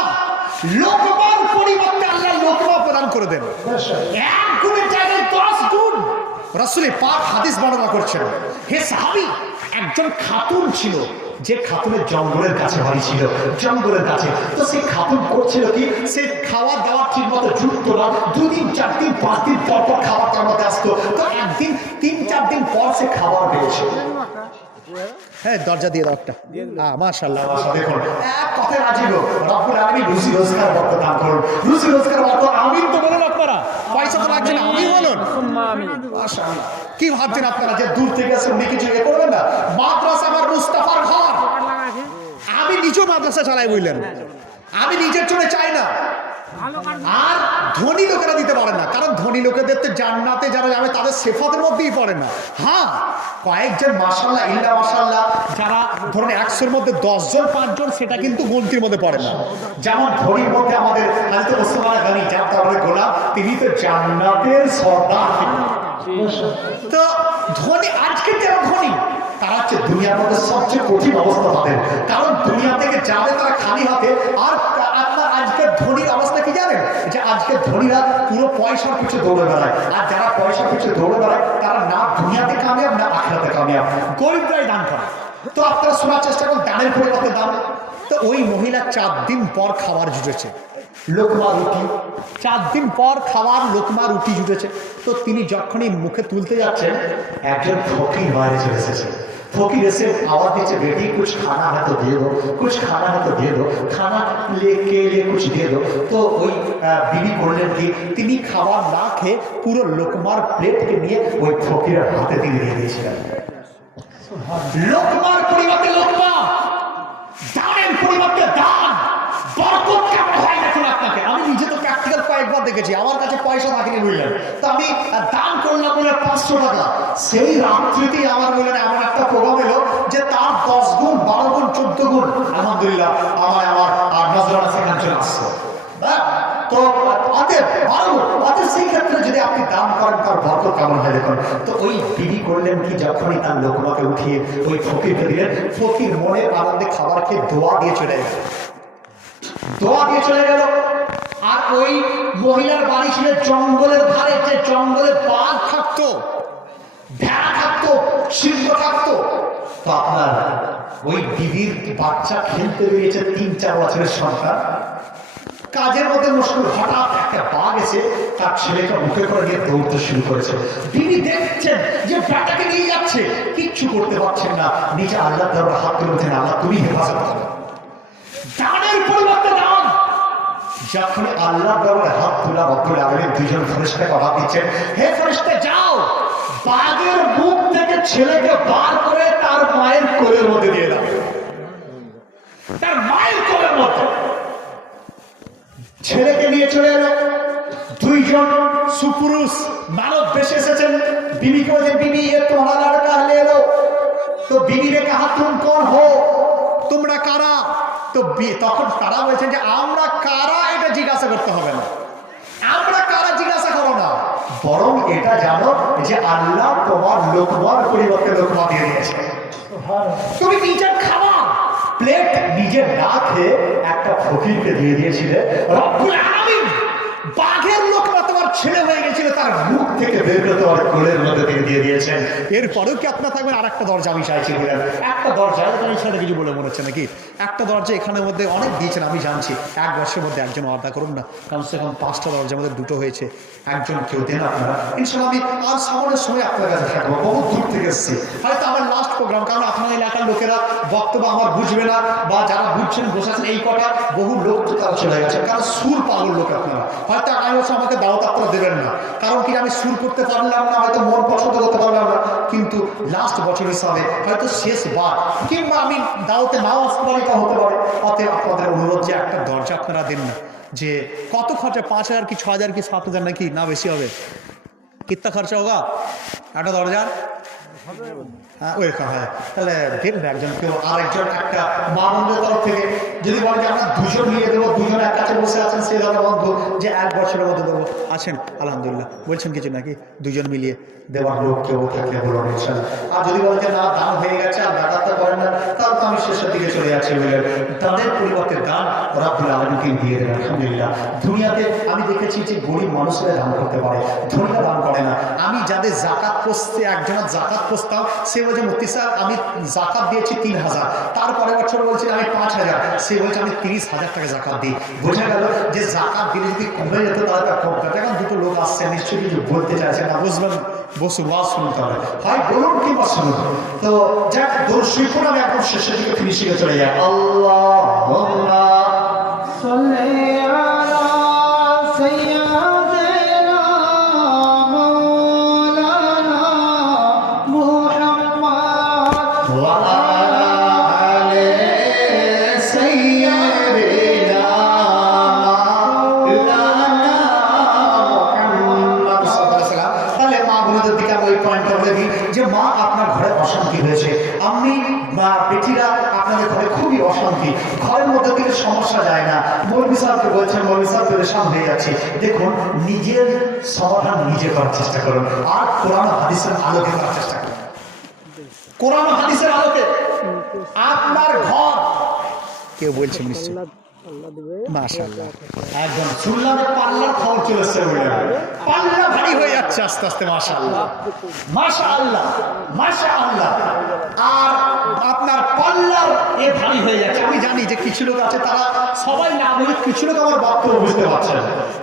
লোকমান পরিবর্তে আল্লাহ লোকমা প্রদান করে দেন। 1 গুণের জায়গায় 10 গুণ। রাসূল পাক হাদিস বর্ণনা করছেন, হে সাহাবী, একজন খাতুন ছিল, যে খাতুনের জঙ্গলের কাছে বাড়ি ছিল, জঙ্গলের কাছে। তো সে খাতুন করছিল কি, সে খাওয়া দাওয়া ঠিক মতো জুটতো না। 2 দিন 4 দিন 5 দিন পর পর খাবার তার মধ্যে আসতো। তো একদিন 3-4 দিন পর সে খাবার পেয়েছে। হ্যাঁ, দরজা দিয়ে দাও একটা। মাশাআল্লাহ, দেখুন এক কথায় রাজি গো, রব্বুল আলামিন রুজি রোজগার বরকত দান করুন, রুজি রোজগার বরকত। আমিন তো বলুন আপনারা, পয়সা তো লাগছে না, আমিন বলুন। মাশাআল্লাহ, কি ভাবছেন আপনারা যে দূর থেকে এসে উনি কিছু ইয়ে করবেন না? মাদ্রাসা আমার মুস্তাফার ঘর, আমি নিজেও মাদ্রাসা চালাই, বুঝলেন, আমি নিজের জন্য চাই না। আর ধনী লোকেরা দিতে পারে না, কারণ ধনী লোকেদের তো জান্নাতে যারা যাবে তাদের সিফাতের মধ্যেই পড়ে না। হ্যাঁ, কয়েকজন মাশাআল্লাহ ইল্লা মাশাআল্লাহ, যারা ধরুন 100-এর মধ্যে 10 জন 5 জন, সেটা কিন্তু গন্তির মধ্যে পড়ে না। যেমন ধনীর মধ্যে আমাদের হযরত ওসমান গনি, যার তারপরে গোলাম, তিনি তো জান্নাতের সর্দার। তো ধনী, আজকে যারা ধনী তারা হচ্ছে দুনিয়ার মধ্যে সবচেয়ে কঠিন অবস্থা তাদের, কারণ দুনিয়া থেকে যাবে তারা খালি হাতে। আর আপনার আজকের ধনীর অবস্থা কি জানেন, যে আজকের ধনীরা পুরো পয়সার পিছনে দৌড়ে বেড়ায়, আর যারা পয়সার পিছনে দৌড়ে বেড়ায় তারা না দুনিয়াতে কামিয়াব না আখিরাতে কামিয়াব। গরিবরাই দান করে। তো আপনারা শোনার চেষ্টা করুন দানের পরিবর্তে দান। তো ওই মহিলা 4 দিন পর খাবার জুটেছে, লোকমা রুটি, 4 দিন পর খাওয়ার লোকমা রুটি জুটেছে। তো তিনি যখনই মুখে তুলতে যাচ্ছেন, একজন ফকির বাইরে চলে এসেছে। फकीर से आवाज नीचे, बेटी कुछ खाना है तो दे दो, कुछ खाना है तो दे दो, खाना लेके लिए कुछ दे दो। तो वही बीवी बोललेন কি, তিনি খাবার না খেয়ে পুরো লোকমার প্লেটকে নিয়ে ওই ফকিরের হাতে দিয়ে দিয়েছিলেন। লোকমার পরিবর্তে লোকমা, দানের পরিবর্তে দান, বরকত কেমন হয় দেখুন আপনাকে। আমি নিজে তো প্র্যাকটিক্যাল কয়েকবার দেখেছি, আমার কাছে পয়সা থাকেনি, বুঝলেন, তো আমি দান করলাম বলে 500 টাকা। সেই রাত্রিতেই আমার বললেন এমন একটা প্রোগ্রাম এলো যে তার 10 গুণ 12 গুণ 14 গুণ আলহামদুলিল্লাহ আমার নজরানা সেখানে চলে আসছে। তো অতএব সেই ক্ষেত্রে যদি আপনি দান করেন তার বরকত কেমন হয় দেখুন। তো ওই বিবি করলেন কি, যখনই তার লোকমাকে উঠিয়ে ওই ফকিরকে দিলেন, ফকির মনে আনন্দে খাবার খেয়ে দোয়া দিয়ে চলে গেল, দোয়া দিয়ে চলে গেল। আর ওই মহিলার বাড়ি ছিল জঙ্গলের ধারে, যে জঙ্গলে বাঘ থাকতো, ভেড়া থাকতো, তো আপনার ওই বিবির বাচ্চা খেলতে বেরিয়েছে 3-4 বছরের সন্তান, কাজের মধ্যে মশগুল, হঠাৎ একটা বাঘ এসে তার ছেলেকে মুখে করে নিয়ে দৌড়তে শুরু করেছে। বিবি দেখছেন যে ব্যাটাকে নিয়ে যাচ্ছে, কিচ্ছু করতে পারছেন না, নিচে আল্লাহ দরবারে হাত তুলেছেন, আল্লাহ তুমি হেফাজত করো। দানের পরিবর্তে দান। যখন আল্লাহ দরবারে হাত তোলা রব্বুল আলামিন দুইজন ফেরেশতাকে আদেশ দিচ্ছেন, হে ফেরেশতা যাও, বাঘের মুখ থেকে ছেলেকে বার করে তার মায়ের কোলের মধ্যে দিয়ে দাও। তার মায়ের কোলের মধ্যে ছেলেকে নিয়ে চলে এলো। দুইজন সুপুরুষ মানব বেশে এসেছেন। বিবি को যে বিবি ये तुम्हारा लड़का ले लो। তো বিবি ने कहा तुम कौन हो, তোমরা কারা? তো তখন তারা বলছেন যে আমরা কারা এটা জিজ্ঞাসা করতে হবে না, আমরা কারা জিজ্ঞাসা করো না, বরং এটা জানো যে আল্লাহ তোমার লোকমার পরিবর্তে লোকমা দিয়ে দিয়েছে। তুমি নিজের খাবার প্লেট নিজে না খেয়ে একটা ফকিরকে দিয়ে দিয়েছিলে, রব্বুল আলামিন বাঘের লোকমা তোমার ছেলে হয়ে গেছিল, তার মুখ থেকে বের করে তোমার কোলের মধ্যে দিয়ে দিয়েছেন। এরপরেও কি আপনার থাকবেন আর একটা দরজা আমি চাইছি বলেন, একটা দরজা ছেলে কিছু বলে মনে হচ্ছে নাকি? একটা দরজা এখানের মধ্যে অনেক দিয়েছেন আমি জানছি, 1 বছরের মধ্যে একজন অর্ডার করুন না, কমসে কম 5টা দরজার মধ্যে 2টো হয়েছে, একজন কেউ দেন আপনারা। ইনশাআল্লাহ আমি আর সামনের সময় আপনার কাছে থাকবো, বহু দূর থেকে এসেছি, হয়তো আমার লাস্ট প্রোগ্রাম, কারণ আপনার এলাকার লোকেরা বক্তব্য আমার বুঝবে না, বা যারা বুঝছেন বসেছেন এই কটা বহু লোক তো তারা চলে গেছে, কারণ সুর পাগল লোক আপনারা, হয়তো আগামী বছর আমাকে দাওয়াত আপনারা দেবেন না, কারণ কি আমি সুর করতে পারলাম না, হয়তো মন পছন্দ করতে পারলাম না, কিন্তু লাস্ট বছর হিসাবে হয়তো শেষবার, কিংবা আমি দাওয়াতে নাও আসতে পারি, তা হতে পারে। অতএব আপনাদের অনুরোধ যে একটা দরজা আপনারা দেন না। যে কত খরচা, 5,000 কি 6,000 কি 7,000 নাকি, না বেশি হবে? কিतना খরচা হোগা একটা দরজার? হ্যাঁ ওইরকম, হ্যাঁ তাহলে দেখবে একজন কেউ, আর একজন একটা মা বন্ধুর তরফ থেকে যদি বলে যে আমরা 2জন নিয়ে দেবো, 2জন এক কাছে বসে আছেন সেই ধরনের বন্ধু যে 1 বছরের মধ্যে দেবো, আছেন আলহামদুলিল্লাহ, বলছেন কিছু নাকি? 2জন মিলিয়ে দেওয়ার লোক কেউ থাকলে বলুন ইনশাআল্লাহ। আর যদি বলে যে না দান হয়ে গেছে আর ব্যাপারটা করেন না, তাহলে তো আমি শেষের দিকে চলে যাচ্ছি বলে তাদের পরিবর্তে দান রব্বুল আলামিনকে দিয়ে দেবেন আলহামদুলিল্লাহ। দুনিয়াতে আমি দেখেছি যে গরিব মানুষেরা দান করতে পারে, ধনীরা দান করে না। আমি যাদের জাকাত পোষতে, একজনের জাকাত পোষতাম, সে বলছে মুফতি সাহেব আমি জাকাত দিয়েছি 3,000, তারপরে বছর বলছে আমি 5,000, সে বলছে আমি 30,000 টাকা জাকাত দিই। বোঝা গেল যে জাকাত দিলে যদি কমে যেত তাহলে তার কম কাটে। এখন 2টো লোক আসছে, নিশ্চয়ই কিছু বলতে চাইছে না, বুঝবেন, বসুন ওয়াজ শুনতে হবে, হয় বলুন কিংবা শুনুন। তো যাক দর্শক আমি এখন শেষের দিকে ফিনিশিংয়ে চলে যাই। আল্লাহুম্মা সাল্লি আলা সাইয়্যিদিনা মাওলানা মুহাম্মদ ওয়া আলা আলি সাইয়্যিদিনা মাওলানা মুহাম্মদ সাল্লাল্লাহু আলাইহি ওয়াসাল্লাম। তাহলে মা বোনদের দিকে আমি ওই পয়েন্টটা বলে দিই যে মা আপনার ঘরে অশান্তি হয়েছে, আমি বা বেটিরা আপনাদের ঘরে খুবই অশান্তি, ঘরের মধ্যে থেকে সমস্যা যায় না, মৌলভী সাহেবকে বলছেন মৌলভী সাহেব পেরেশান হয়ে যাচ্ছে, দেখুন নিজের সমাধান নিজে করার চেষ্টা করুন, আর কোরআন হাদিসের আলোকে করার চেষ্টা করুন। কোরআন হাদিসের আলোকে আপনার ঘর, কেউ বলছেন নিশ্চয় মাশাআল্লাহ, একদম শুনলাম পাল্লার খবর চলেছে, পাল্লা ভারী হয়ে যাচ্ছে আস্তে আস্তে, মাশাআল্লাহ মাশাআল্লাহ মাশাআল্লাহ, আর আপনার পাল্লার এ ভারী হয়ে যাচ্ছে। আমি জানি যে কিছু লোক আছে তারা সবাই না বলে, কিছু লোক আমার বক্তব্য বুঝতে পারছেন,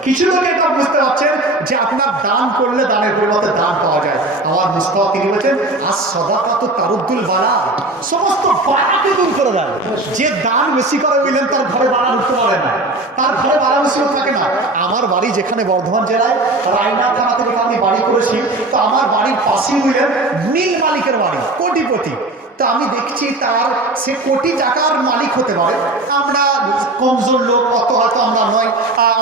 কিছু লোক এটা বুঝতে পারছেন যে আপনার দান করলে দানের পরিবর্তে দান পাওয়া যায়। আমার মুস্তাফা তিনি বলছেন আর সাদাকাতু তারুদ্দুল বালা, সমস্ত বালাকে দূর করে দেয়। যে দান বেশি করে বুঝলেন তার ঘরে বালা উঠতে পারে না, তার ঘরে বালা বেশিও থাকে না। আমার বাড়ি যেখানে বর্ধমান জেলায় রায়না থানাতে যেখানে আমি বাড়ি করেছি, তো আমার বাড়ির পাশেই বুঝলেন মিল মালিকের বাড়ি, কোটিপতি। তো আমি দেখছি তার সে কোটি টাকার মালিক হতে পারে, আমরা কমজোর লোক, অত হয়তো আমরা নয়,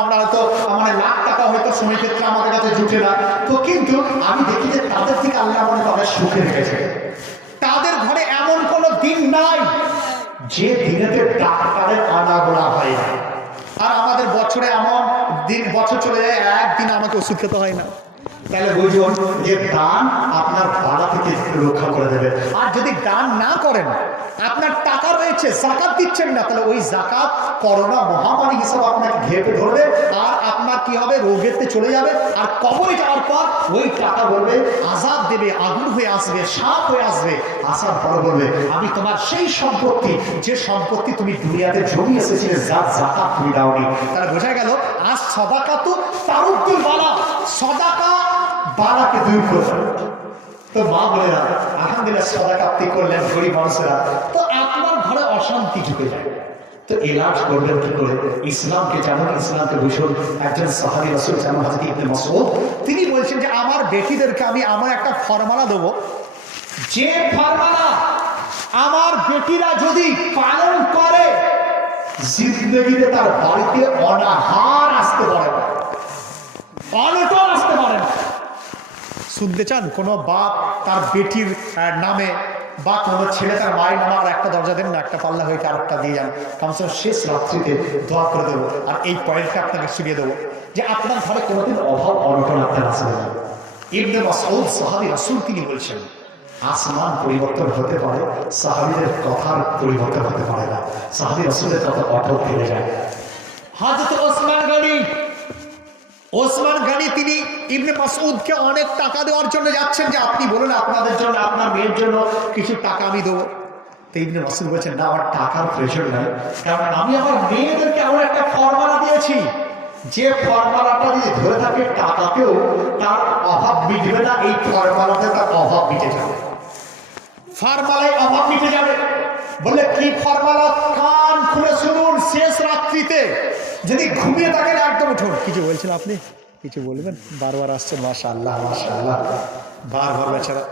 আমরা হয়তো মানে লাখ টাকা হয়তো সময় ক্ষেত্রে আমাদের কাছে জুটে না, তো কিন্তু আমি দেখি যে তাদের থেকে আল্লাহ মনে তাদের সুখে রেখেছে। তাদের ঘরে এমন কোনো দিন নাই যে দিনেতে ডাক্তারের আনাগোনা হয় না, আর আমাদের বছরে এমন দিন বছর চলে যায় একদিন আমাকে ওষুধ খেতে হয় না। তাহলে বুঝুন যে দান আপনার বাধা থেকে রক্ষা করে দেবে। আর যদি দান না করেন, আপনার টাকা রয়েছে জাকাত দিচ্ছেন না, তাহলে ওই জাকাত করোনা মহামারী হিসেবে আপনাকে ঘেপে ধরবে, আর আপনার কি হবে, রোগেতে চলে যাবে, আর কবরে যাওয়ার পর ওই টাকা বলবে আযাব দেবে দেবে, আগুন হয়ে আসবে, সাপ হয়ে আসবে, আসার পর বলবে আমি তোমার সেই সম্পত্তি, যে সম্পত্তি তুমি দুনিয়াতে জমি এসেছিলে, যার যাকাত তুমি দাওনি। তাহলে বোঝা গেল আজ সদাকা তো তারুদ্দুল বালা, সদাকা বালাকে দূর করবে। তো মা বলে না আলহামদুলিল্লাহ সদাকা আপনি করলেন, গরিব মানুষেরা, তো আপনার ঘরে অশান্তি ঢুকে যায়, তো এলাজ করবেন কি করে? ইসলামকে যেমন, ইসলামকে ভীষণ একজন সাহাবী রাসূল যেমন হযরত ইবনে মাসউদ, তিনি বলছেন যে আমার বেটিদেরকে আমি আমার একটা ফরমানা দেবো, যে ফরমানা আমার বেটিরা যদি পালন করে জিন্দগিতে তার বাড়িতে অনাহার আসতে পারে না, অনটন আসতে পারে না। শুনতে চান কোনো বাপ তার বেটির নামে বা কোনো ছেলে তার মায়ের নামে আর একটা দরজা দেন না, একটা পাল্লা হয়ে আরেকটা দিয়ে যান, কমসে কম শেষ রাত্রিতে দোয়া করে দেবো। আর এই পয়েন্টটা আপনাকে শুনিয়ে দেবো যে আপনার ঘরে কোনোদিন অভাব অনটন আপনার আসবে না। ইবনে মাসউদ সাহাবী রাসূল, তিনি বলছেন আসমান পরিবর্তন হতে পারে, সাহাবীদের কথার পরিবর্তন হতে পারে না। সাহাবী রাসূলের কথা অটল থেকে যায়। হযরত ওসমান গনি তিনি ইবনে মাসউদকে অনেক টাকা দেওয়ার জন্য যাচ্ছেন, যে আপনি বলুন আপনাদের জন্য, আপনার মেয়ের জন্য কিছু টাকা আমি দেবো। তো ইবনে মাসউদ বলছেন না, আমার টাকার প্রয়োজন নাই, কারণ আমি আমার মেয়েদেরকে এমন একটা ফরমানা দিয়েছি, যে ফরমানাটা যদি ধরে থাকে টাকাতেও তার অভাব মিটবে না, এই ফরমানাতে তার অভাব মিটে যাবে, ফরমালায় অভাব মিটে যাবে। বললে কি ফরমালা? কান খুলে শুনুন, শেষ রাত্রিতে যদি ঘুমিয়ে থাকেন একদম উঠুন। কিছু বলছেন আপনি, কিছু বলবেন? বারবার আসছেন, মাশাআল্লাহ মাশাআল্লাহ, বারবার বেচারা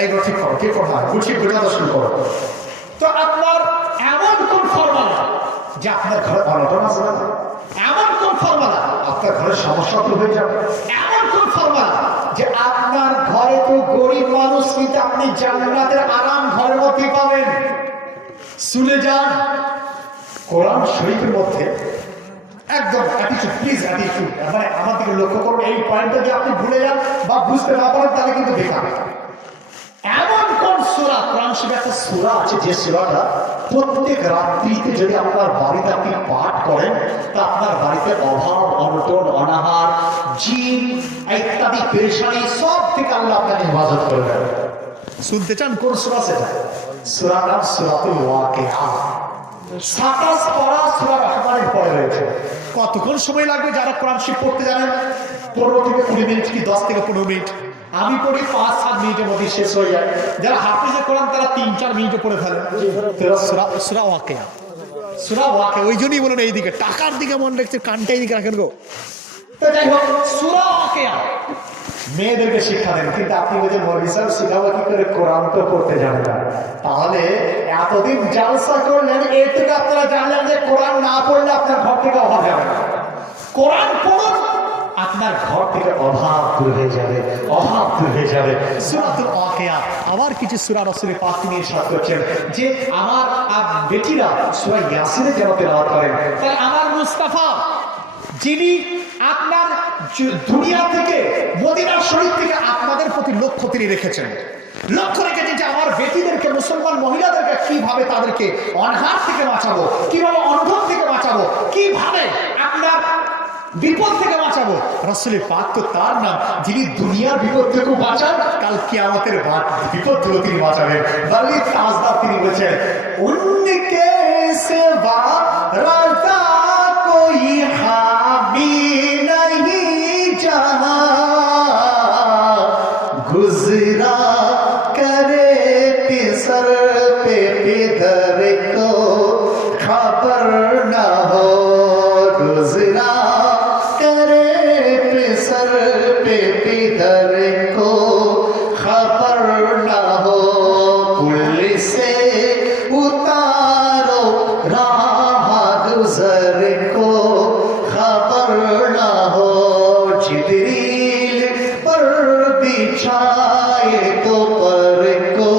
এই গো ঠিক করো, ঠিক করো না, গুছিয়ে বোঝাতে শুরু করো। তো আপনার এমন কোন ফরমালা যে আপনার ঘরে অনটন আসবে না? এমন কোন ফরমালা আপনার ঘরে সমস্যা দূর হয়ে যাবে? এমন কোন ফরমালা যে আপনার ঘরে তো গরিব মানুষ, কিন্তু আপনি জান্নাতের আরাম ঘরের মধ্যে পাবেন? শুনে যান কোরআন শরীফের মধ্যে একদম অ্যাটিটিউড, প্লিজ অ্যাটিটিউড, মানে আমার দিকে লক্ষ্য করুন। এই পয়েন্টটা যদি আপনি ভুলে যান বা বুঝতে না পারেন তাহলে কিন্তু বেকার। এমন কোন সূরা, কোরআন শরীফে একটা সূরা আছে যে সূরাটা প্রত্যেক রাত্রিতে যদি আপনার বাড়িতে আপনি পাঠ করেন, তা আপনার বাড়িতে অভাব অনটন অনাহার জিন ইত্যাদি পেরেশানি সব থেকে আল্লাহ আপনাকে হেফাজত করবেন। শুনতে চান কোন সূরা? সেটা সূরার নাম সূরাতুল ওয়াকিআ। 27 পারা সূরা রহমানের পরে রয়েছে। কতক্ষণ সময় লাগবে যারা কোরআন শরীফ পড়তে জানেন? 15 থেকে 20 মিনিট কি 10 থেকে 15 মিনিট। আমি পড়ি 5-7 মিনিটের মধ্যে শেষ হয়ে যায়। যারা হাফেজে কোরআন তারা 3-4 মিনিটে পড়ে ফেলে। সূরা ওয়াকিয়া, সূরা ওয়াকিয়া। ওই জন্যই বলেন এইদিকে টাকার দিকে মন রাখছে, কানটা এইদিকে রাখেন গো। তো যাই হোক, সূরা ওয়াকিয়া মেয়েদেরকে শিক্ষা দেন, কিন্তু আপনি বলছেন মৌলভী সাহেব শিখাবো কি করে, কোরআন তো পড়তে জানেন না। তাহলে এতদিন জালসা করলেন, এর থেকে আপনারা জানলেন যে কোরআন না পড়লে আপনার ঘর থেকে অভাব যাবে না। কোরআন পড়ুন, আপনার ঘর থেকে অভাব দূর হয়ে যাবে, অভাব দূর হয়ে যাবে। সূরাতুল ওয়াকিয়া। আবার কিছু সূরা রাসূলের পাক তিনি ইরশাদ করছেন যে আমার বেটিরা সূরা ইয়াসিনে যেন তেলাওয়াত করেন। তাই আমার মুস্তাফা, যিনি আপনার দুনিয়া থেকে, মদিনা শরীফ থেকে আপনাদের প্রতি লক্ষ্য তিনি রেখেছেন, লক্ষ্য রেখেছেন যে আমার বেটিদেরকে, মুসলমান মহিলাদেরকে কিভাবে তাদেরকে অনাহার থেকে বাঁচাবো, কিভাবে অনটন থেকে বাঁচাবো, কিভাবে আপনার বিপদ থেকে বাঁচাবো। রাসূলের পাক তো তার নাম, যিনি দুনিয়ার বিপদ থেকে বাঁচান, কাল কিয়ামতের বিপদ থেকে তিনি বাঁচাবেন। বালি তাজদার তিনি বলেছেন উনকে সেবা রাজা কোই হাবি नहीं जहां गुजरा करे पिसर पे पिधर को खबर न हो, गुजरा करे पिसर पे पिधर को खबर न हो, पुलिस से उतारो राह गुजर को खबर न हो, जिब्रील पर बिछाए तो पर को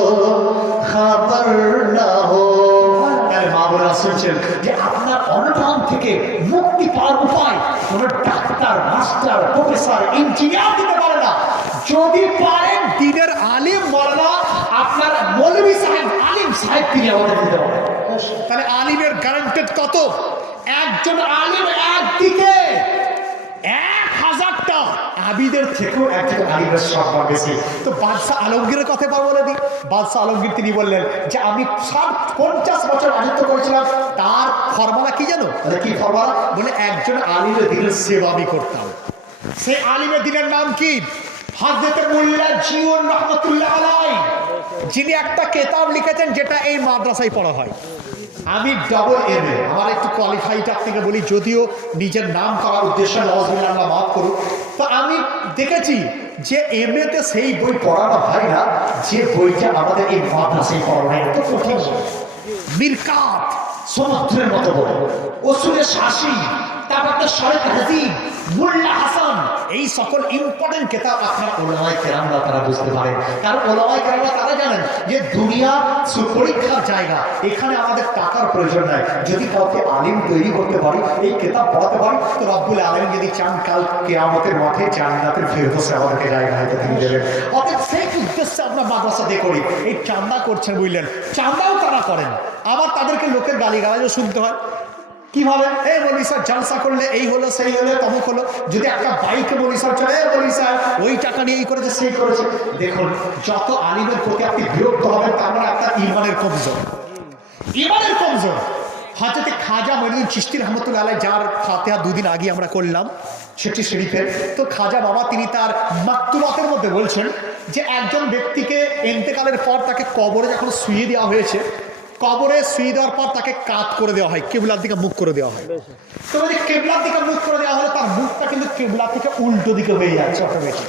खबर न हो। মাওলানা শুনছেন যে আপনার অনটন থেকে মুক্তি পাওয়ার উপায় কোন ডাক্তার, মাস্টার, প্রফেসর, ইঞ্জিনিয়ার দিতে পারে না। যদি পারেন দ্বীনের আলিম মাওলানা, আপনার মৌলভী সাহেব, আলিম সাহেব তিনি আমাদের দিতে পারেন। তাহলে আলিমের গ্যারান্টেড কত? একজন আলিম একদিকে হাজারটা আবিদের থেকেও একজন আলিমের সম্মান বেশি। তো বাদশাহ আলমগীরের কথা বলে দিই। বাদশাহ আলমগীর তিনি বললেন যে আমি 50 বছর রাজত্ব করেছিলাম, তার ফরমালা কি জানো? কি ফরমালা? বলে একজন আলিমের দিনের সেবা আমি করতাম। সেই আলিমের দিনের নাম কি? হযরত মোল্লা জিয়র রহমাতুল্লাহ আলাইহি, যিনি একটা কিতাব লিখেছেন যেটা এই মাদ্রাসায় পড়া হয়। আমি ডাবল এম এ, আমার একটু কোয়ালিফাইড আপনাকে বলি, যদিও নিজের নাম করার উদ্দেশ্যে নওয়াজুল্লাহ আল্লাহ মাফ করুক। তো আমি দেখেছি যে এম এতে সেই বই পড়ানো হয় না যে বইটা আমাদের এই মাদ্রাসায় পড়ানো হয়। এত কঠিন মিরকাত, সমুদ্রের মতো বই, ওসুলে শাসি, তারপর শরীফ হাদিস, মোল্লা হাসান, এই সকল ইম্পর্টেন্ট কিতাব আপনার ওলামায়ে কেরামরা তারা বুঝতে পারেন। কারণ ওলামায়ে কেরামরা তারা জানেন যে দুনিয়া সুপরীক্ষার জায়গা, এখানে আমাদের টাকার প্রয়োজন নাই। যদি কাউকে আলিম তৈরি করতে পারি, এই কিতাব পড়াতে পারি, তো রব্বুল আলামিন যদি চান কাল কিয়ামতের মাঠে জান্নাতের ফেরদৌসে আমাদেরকে জায়গা হয়তো তিনি দেবেন। অতএব সেই উদ্দেশ্যে আমরা মাদ্রাসা দিয়ে করি। এই চান্দা করছেন বুঝলেন, চান্দাও তারা করেন, আবার তাদেরকে লোকের গালিগালাজও শুনতে হয়। কিভাবে? এই বলি স্যার জলসা করলে এই হলো সেই হলো তমুক হলো। যদি একটা বাইকে বলি স্যার চলে, বলি স্যার ওই টাকা নিয়ে এই করেছে সেই করেছে। দেখুন, যত আলিমের প্রতি আপনি বিরক্ত হবেন তার মানে আপনার ইমানের কমজোর, ইমানের কমজোর। হযরত খাজা মঈনুদ্দিন চিশতি রহমাতুল্লাহ আলাইহি, যার ফাতিহা দুদিন আগে আমরা করলাম সেটি শরীফের। তো খাজা বাবা তিনি তার মাকতুবাতের মধ্যে বলছেন যে একজন ব্যক্তিকে ইন্তেকালের পর তাকে কবরে যখন শুইয়ে দেওয়া হয়েছে, কবরে শুয়ে দেওয়ার পর তাকে কাত করে দেওয়া হয়, কেবলার দিকে মুখ করে দেওয়া হয়। তো যদি কেবলার দিকে মুখ করে দেওয়া হলে তার মুখটা কিন্তু কেবলা থেকে উল্টো দিকে হয়ে যাচ্ছে অটোমেটিক।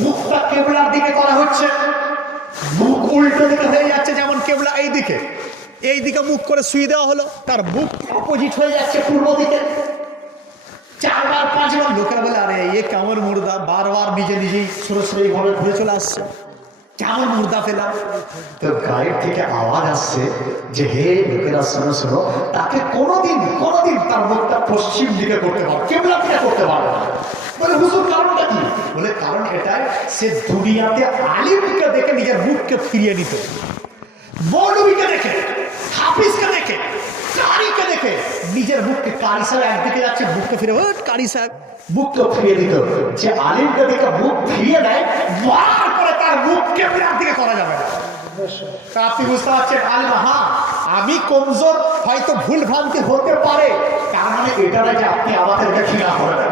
মুখটা কেবলার দিকে করা হচ্ছে, মুখ উল্টো দিকে হয়ে যাচ্ছে। যেমন কেবলা এই দিকে, এই দিকে মুখ করে শুয়ে দেওয়া হলো, তার মুখ অপোজিট হয়ে যাচ্ছে পূর্ব দিকে। 4বার 5বার লোকেরা বলে আরে এ কেমন মুর্দা, বারবার নিজে নিজেই সরে সরে এইভাবে ঘুরে চলে আসছে, কেমন মুর্দা পেলাম। তো গায়ের থেকে আওয়াজ আসছে যে হে লোকেরা শোনো শোনো, তাকে কোনোদিন তার মুখটা পশ্চিম দিকে করতে পারো, কেবলা দিকে করতে পারবে না। বলে হুজুর কারণটা কি? বলে কারণ এটাই, সে দুনিয়াতে আলিমকে দেখে নিজের মুখকে ফিরিয়ে নিত, মৌলবীকে দেখে, হাফিজকে দেখে, কারিকে দেখে নিজের মুখকে, কারি সাহেব একদিকে যাচ্ছে মুখকে ফিরে, কারি সাহেব মুখকে ফিরিয়ে দিত। যে আলিমকে দেখে মুখ ফিরিয়ে দেয়, মারার পরে তার মুখ কেবলার দিকে করা যাবে না। তা আপনি বুঝতে পারছেন আলিম, হ্যাঁ আমি কমজোর, হয়তো ভুল ভ্রান্তি হতে পারে, তার মানে এটা না যে আপনি আমাদেরকে ঘৃণা করবেন।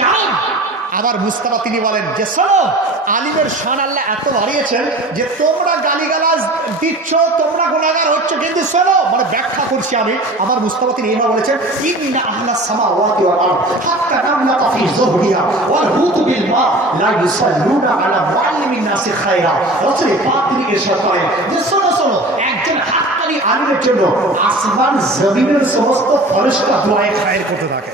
কারণ আবার মুস্তাফা তিনি বলেন যে শোনো, আলিমের শান আল্লাহ এত বাড়িয়েছেন যে তোমরা গালিগালাজ দিচ্ছ, তোমরা গুনাহগার হচ্ছ, কিন্তু শোনো, মানে ব্যাখ্যা করছি আমি। আমার মুস্তাফা তিনি এইভাবে বলেছেন, ইন্না আহলাস সামাওয়াতি ওয়াল আরদ হাত্তা নামলাকা ফি যুহরিহা ওয়াল হুতু বিল মা লা ইউসাল্লুনা আলা মুআল্লিমিন নাসি খায়রা। রাসূল পাক তিনি ইরশাদ করেন যে শোনো শোনো, একজন হাক্কানি আলিমের জন্য আসমান জমিনের সমস্ত ফেরেশতা দোয়ায়ে খায়ের করতে থাকে।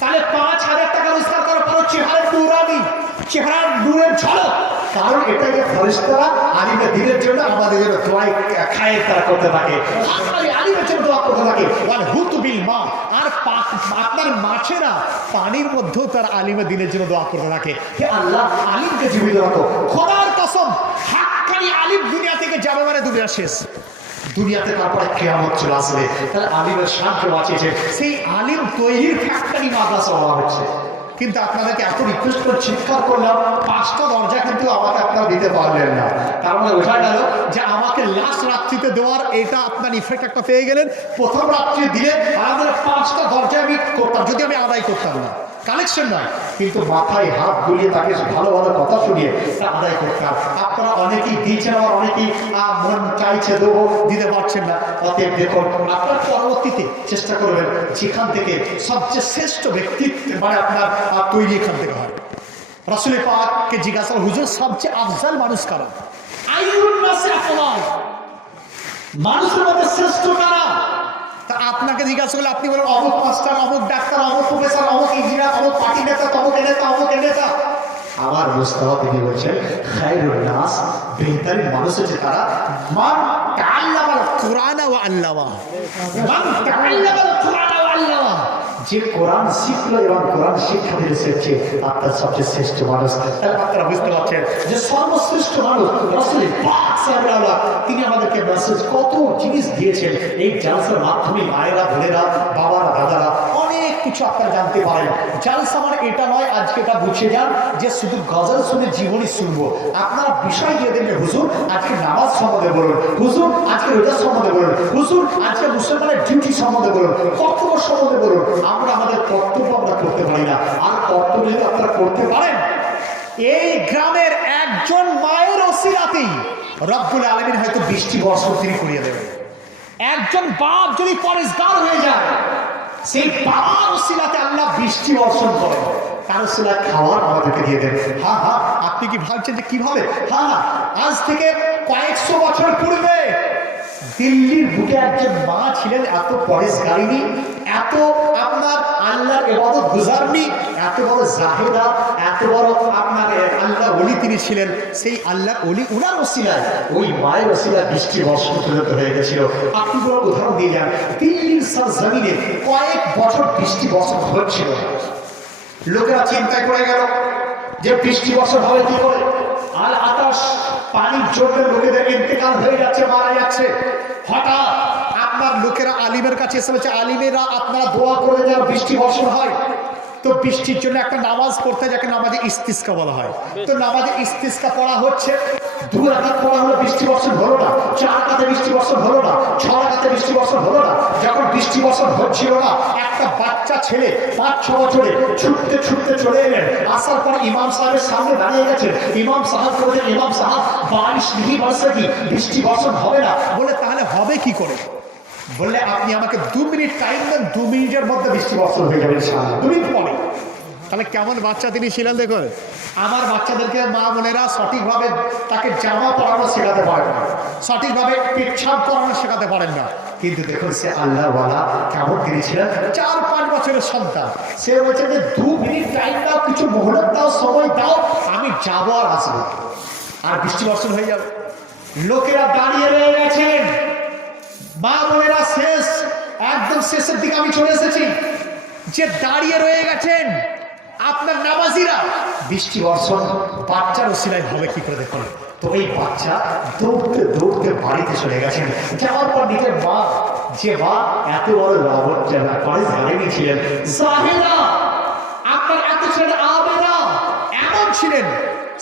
তাহলে 5000 টাকা রোজগার করার পর চেহারার নুরানি, চেহারার নূরের ঝলক, কারণ এটা যে ফেরেশতারা আলিমের দিনের জন্য আমাদের জন্য দোয়ায়ে খায়ের তারা করতে থাকে, আলিমের জন্য দোয়া করতে থাকে। ওয়াল হুতু বিল মা, আর আপনার মাছেরা পানির মধ্যেও তার আলিমের দিনের জন্য দোয়া করতে থাকে, হে আল্লাহ আলিমকে জীবিত রাখো। খোদার কসম, হাক্কানি আলিম দুনিয়া থেকে যাবে মানে দুনিয়া শেষ, দুনিয়াতে তারপরে কিয়ামত চলে আসবে। তাহলে আলিমের সাহায্য বাঁচিয়েছে, সেই আলিম তৈরির ফ্যাক্টরি মাদ্রাসা হওয়া হচ্ছে। কিন্তু আপনাদেরকে এত রিকোয়েস্ট করে চিৎকার করলাম, 5টা দরজা কিন্তু আমাকে আপনারা দিতে পারলেন না। তার মানে বোঝা গেল যে আমাকে লাস্ট রাত্রিতে দেওয়ার এটা আপনার ইফেক্ট একটা পেয়ে গেলেন। প্রথম রাত্রি দিলে আমাদের 5টা দরজা আমি করতাম, যদি আমি আদায় করতাম না, কালেকশন নয়, কিন্তু মাথায় হাত বুলিয়ে তাকে ভালো ভালো কথা শুনিয়ে তা আদায় করতাম। আপনারা অনেকেই দিয়েছেন, আবার অনেকেই মন চাইছে দেবো, দিতে পারছেন না। অতএব দেখুন, আপনার পরবর্তীতে চেষ্টা করবেন যেখান থেকে সবচেয়ে শ্রেষ্ঠ ব্যক্তিত্ব মানে আপনার তৈরি এখান থেকে হয়। রাসূল পাককে জিজ্ঞাসা, হুজুর সবচেয়ে আফজাল মানুষ কারা? আইয়ুন নাসি আফদাল, মানুষের মধ্যে শ্রেষ্ঠ কারা? তা আপনাকে জিজ্ঞাসা করলে আপনি বলেন অমুক মাস্টার, অমুক ডাক্তার, অমুক প্রফেসর, অমুক ইঞ্জিনিয়ার, অমুক পার্টি নেতা, তমুক নেতা, অমুক নেতা। আমার মুস্তাফা তিনি বলছেন খায়রুন নাস, বেহতরিন মানুষ হচ্ছে তারা মান তাআল্লামাল কুরআন ওয়া আল্লামা, মান তাআল্লামাল কুরআন ওয়া আল্লামা, যে কোরআন শিখলো এবং কোরআন শিক্ষা দিয়েছে, আপনার সবচেয়ে শ্রেষ্ঠ মানুষ। তাহলে আপনারা বুঝতে পারছেন যে সর্বশ্রেষ্ঠ মানুষ রাসূল পাক সাল্লাল্লাহু আলাইহি ওয়াসাল্লাম, তিনি আমাদেরকে মেসেজ কত জিনিস দিয়েছেন। এই জালসার মাধ্যমে মায়েরা, বোনেরা, বাবারা, দাদারা অনেক কিছু আপনারা জানতে পারেন। জালসা মানে এটা নয়, আজকে এটা বুঝে যান যে শুধু গজল শুনে জীবনী শুনবো। আপনারা বিষয় দিয়ে দেবেন, হুজুর আজকে নামাজ সম্বন্ধে বলুন, হুজুর আজকে রোজা সম্বন্ধে বলুন, হুজুর আজকে মুসলমানের ডিউটি সম্বন্ধে বলুন, কর্তব্য সম্বন্ধে বলুন। আমরা আমাদের কর্তব্য আমরা করতে পারি না। আর কর্তব্য যদি আপনারা করতে পারেন, এই গ্রামের একজন মায়ের ওসিলাতেই রব্বুল আলামিন হয়তো বৃষ্টি বর্ষণ তিনি করিয়ে দেবেন। একজন বাপ যদি পরেশগার হয়ে যায়, সেই বাবার ওসিলাতে আল্লাহ বৃষ্টি বর্ষণ করেন, তার ওসিলা খাওয়ার আমাদেরকে দিয়ে দেন। হ্যাঁ হ্যাঁ, আপনি কি ভাবছেন যে কিভাবে? হ্যাঁ, আজ থেকে কয়েকশো বছর পূর্বে দিল্লির বুকে একজন মা ছিলেন, এত পরেশগারিনী, এত আপনার আল্লাহর ইবাদত গুজারনি, এত বড় জাহেদা, এত বড় আপনার আল্লাহ ওলি তিনি ছিলেন। সেই আল্লাহর ওলি উনার ওসিলায়, ওই মায়ের ওসিলায় বৃষ্টি বর্ষণ পরিণত হয়ে গেছিল। আপনি বড় উদাহরণ দিয়ে যান, দিল্লির জমিনে কয়েক বছর বৃষ্টি বর্ষণ হচ্ছিল। লোকেরা চিন্তায় পড়ে গেল যে বৃষ্টি বর্ষণ হবে কি করে, আর আকাশ পানির জন্য লোকেদের ইন্তেকাল হয়ে যাচ্ছে, মারা যাচ্ছে। হঠাৎ আপনার লোকেরা আলিমের কাছে এসে বলছে, আলিমেরা আপনারা দোয়া করে যেন বৃষ্টি বর্ষণ হয়। তো বৃষ্টির জন্য একটা নামাজ পড়তে, যাকে নামাজে ইস্তিসকা বলা হয়। তো নামাজে ইস্তিসকা পড়া হচ্ছে, 2 রাকাত পড়া হলো, বৃষ্টি বর্ষণ হলো না। 4 রাকাতে বৃষ্টি বর্ষণ হলো না। 6 রাকাতে বৃষ্টি বর্ষণ হলো না। যখন বৃষ্টি বর্ষণ হচ্ছিল না, একটা বাচ্চা ছেলে 5-6 বছরে ছুটতে ছুটতে চলে এলেন। আসার পর ইমাম সাহেবের সামনে দাঁড়িয়ে গেছেন। ইমাম সাহেব বলেছেন, ইমাম সাহেব বারিশ नहीं बरसे কি, বৃষ্টি বর্ষণ হবে না। বলে তাহলে হবে কি করে? বললে আপনি আমাকে 2 মিনিট টাইম দেন, 2 মিনিটের মধ্যে বৃষ্টি বর্ষণ হয়ে যাবে ইনশাআল্লাহ, 2 মিনিট পরে। তাহলে কেমন বাচ্চা তিনি ছিলেন দেখুন। আমার বাচ্চাদেরকে মা বোনেরা সঠিকভাবে তাকে জামা পরানো শেখাতে পারেন না, সঠিকভাবে পেচ্ছাপ করানো শেখাতে পারেন না, কিন্তু দেখুন সে আল্লাহওয়ালা কেমন তিনি ছিলেন। 4-5 বছরের সন্তান, সে বলছে যে 2 মিনিট টাইম দাও, কিছু মোহলত দাও, সময় দাও, আমি যাবো আর আসবো, আর বৃষ্টি বর্ষণ হয়ে যাবে। লোকেরা দাঁড়িয়ে রয়ে গেছেন, মা বোনেরা শেষ, একদম শেষের দিকে আমি চলে এসেছি, যে দাঁড়িয়ে রয়ে গেছেন আপনার নামাজিরা। বৃষ্টি বর্ষণ বাচ্চার ওসিলায় হবে কি করে দেখুন। তো এই বাচ্চা দৌড়তে দৌড়তে বাড়িতে চলে গেছেন। যাওয়ার পর নিজের মা, যে মা এত বড় গাড়ি ছিলেন, জাহেদা আপনার এত ছিলেন, আবেদা এমন ছিলেন,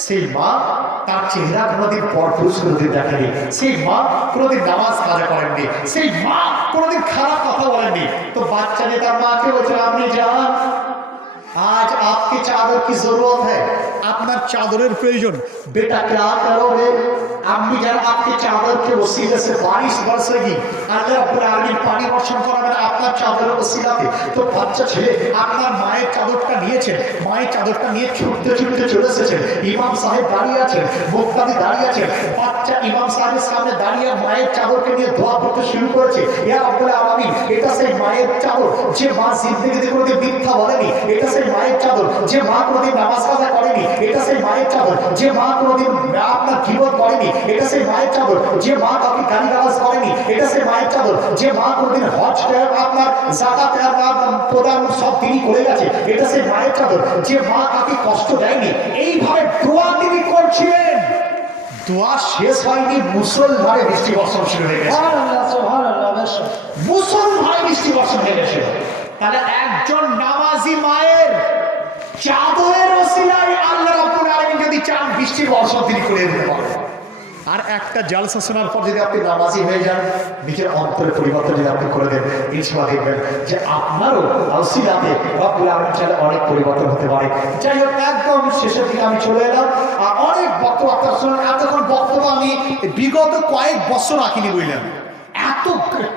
সেই মা তার চেহারা কোনোদিন পরপুরুষ কোনোদিন দেখেনি। সেই মা কোনোদিন নামাজ কাজা করেননি। সেই মা কোনোদিন খারাপ কথা বলেননি। তো বাচ্চা যে তার মাকে বলছে, আপনি যান, आज आपकी चादर की जरूरत है, আপনার চাদরের প্রয়োজন। बेटा क्या करोगे, अम्मी जान आपके चादर के वसीले से बारिश बरसेगी, अल्लाह रब्बुल आलमीन পানি বর্ষণ করাবেন আপনার চাদরের ওসিলাতে। তো বাচ্চা ছেলে আপনার মায়ের চাদরটা নিয়েছেন, মায়ের চাদরটা নিয়ে ছুটতে ছুটতে চলে এসেছেন। ইমাম সাহেব দাঁড়িয়ে আছেন, মুক্তাদি দাঁড়িয়ে আছেন, বাচ্চা ইমাম সাহেবের সামনে দাঁড়িয়ে মায়ের চাদরকে নিয়ে দোয়া করতে শুরু করেছে। ইয়া রব্বুল আলামিন, এটা সেই মায়ের চাদর যে মা জিন্দেগিতে কোনোদিন মিথ্যা বলেনি। এটা সেই মায়ের চাদর যে মা কোনোদিন নামাজ কাজা করেনি। এটা সেই মায়ের চাদর যে মা কোনোদিন আপনার গীবত করেনি। এটা সেই মায়ের চাদর যে মা কাউকে গালিগালাজ করেনি। এটা সেই মায়ের চাদর যে মা কোনোদিন হজ আপনার যাকাত প্রদান সব তিনি করে গেছে। এটা সেই মায়ের চাদর যে মা কাউকে কষ্ট দেয়নি। এইভাবে দোয়া তিনি করছিলেন। দোয়া শেষ হয়নি, মুসলধারে বৃষ্টি বর্ষণ শুরু হয়ে গেছে। মুসলধারে বৃষ্টি বর্ষণ হয়ে গেছে। তাহলে একজন নামাজি মায়ের চাদরের ওসিলায় আল্লাহ রাব্বুল আলামিন যদি চান বৃষ্টির বর্ষণ তিনি করে দিতে পারেন। আর একটা জালসা শোনার পর যদি আপনি নামাজি হয়ে যান, নিজের অন্তরের পরিবর্তন যদি আপনি করে দেন, ইনশাআল্লাহ দেখবেন যে আপনারও ওসিলাতে রাব্বুল আলামিন চাইলে অনেক পরিবর্তন হতে পারে। যাই হোক, একদম শেষের দিকে আমি চলে এলাম। আর অনেক বক্তব্য আপনারা শুনলেন। এতক্ষণ বক্তব্য আমি বিগত কয়েক বছর রাখিনি, বুঝলেন, এত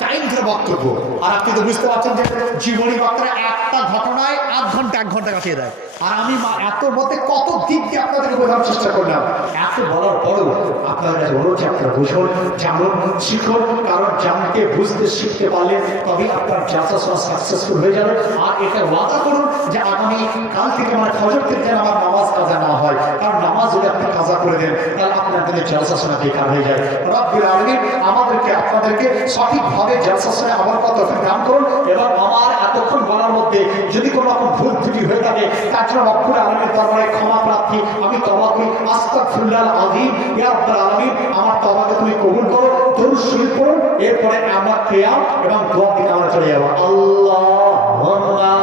টাইম ধরে বক্তব্য। আর আপনি তো বুঝতে পারছেন যে জীবনী বক্তারা একটা ঘটনায় 1 ঘন্টা 1 ঘন্টা কাটিয়ে দেয়। আর আমি এত মধ্যে কত দিক দিয়ে আপনাদেরকে বোঝানোর চেষ্টা করলাম। এত বলার পরেও আপনাদের কাছে অনুরোধ, আপনারা বুঝুন, জানুন, শিখুন। কারণ জানতে বুঝতে শিখতে পারলে তবেই আপনার জালসা সাকসেসফুল হয়ে যাবে। আর এটা ওয়াদা করুন যে আগামী কাল থেকে মানে ফজর থেকে যেন আমার নামাজ কাজা না হয়। কারণ নামাজ যদি আপনি কাজা করে দেন, তাহলে আপনার দিনে জালসা শোনা বেকার হয়ে যায়। রব্বুল আলামিন আমাদেরকে আপনাদেরকে সঠিকভাবে জালসা শোনা আমার কথা দান করুন। এবং আমার এতক্ষণ বলার মধ্যে যদি কোনো রকম ভুল ত্রুটি হয়ে থাকে, তার জন্য রব্বুল আলামিনের দরবারে ক্ষমা প্রার্থী। আমি তওবা করি, আস্তাগফিরুল্লাহ আযীম। ইয়া রাব্বুল আলামিন, আমার তওবাকে তুমি কবুল করো। দরুদ শরীফ পড়ুন, এরপরে আমরা কিয়াম এবং দোয়া দিকে আমরা চলে যাব। আল্লাহুম্মা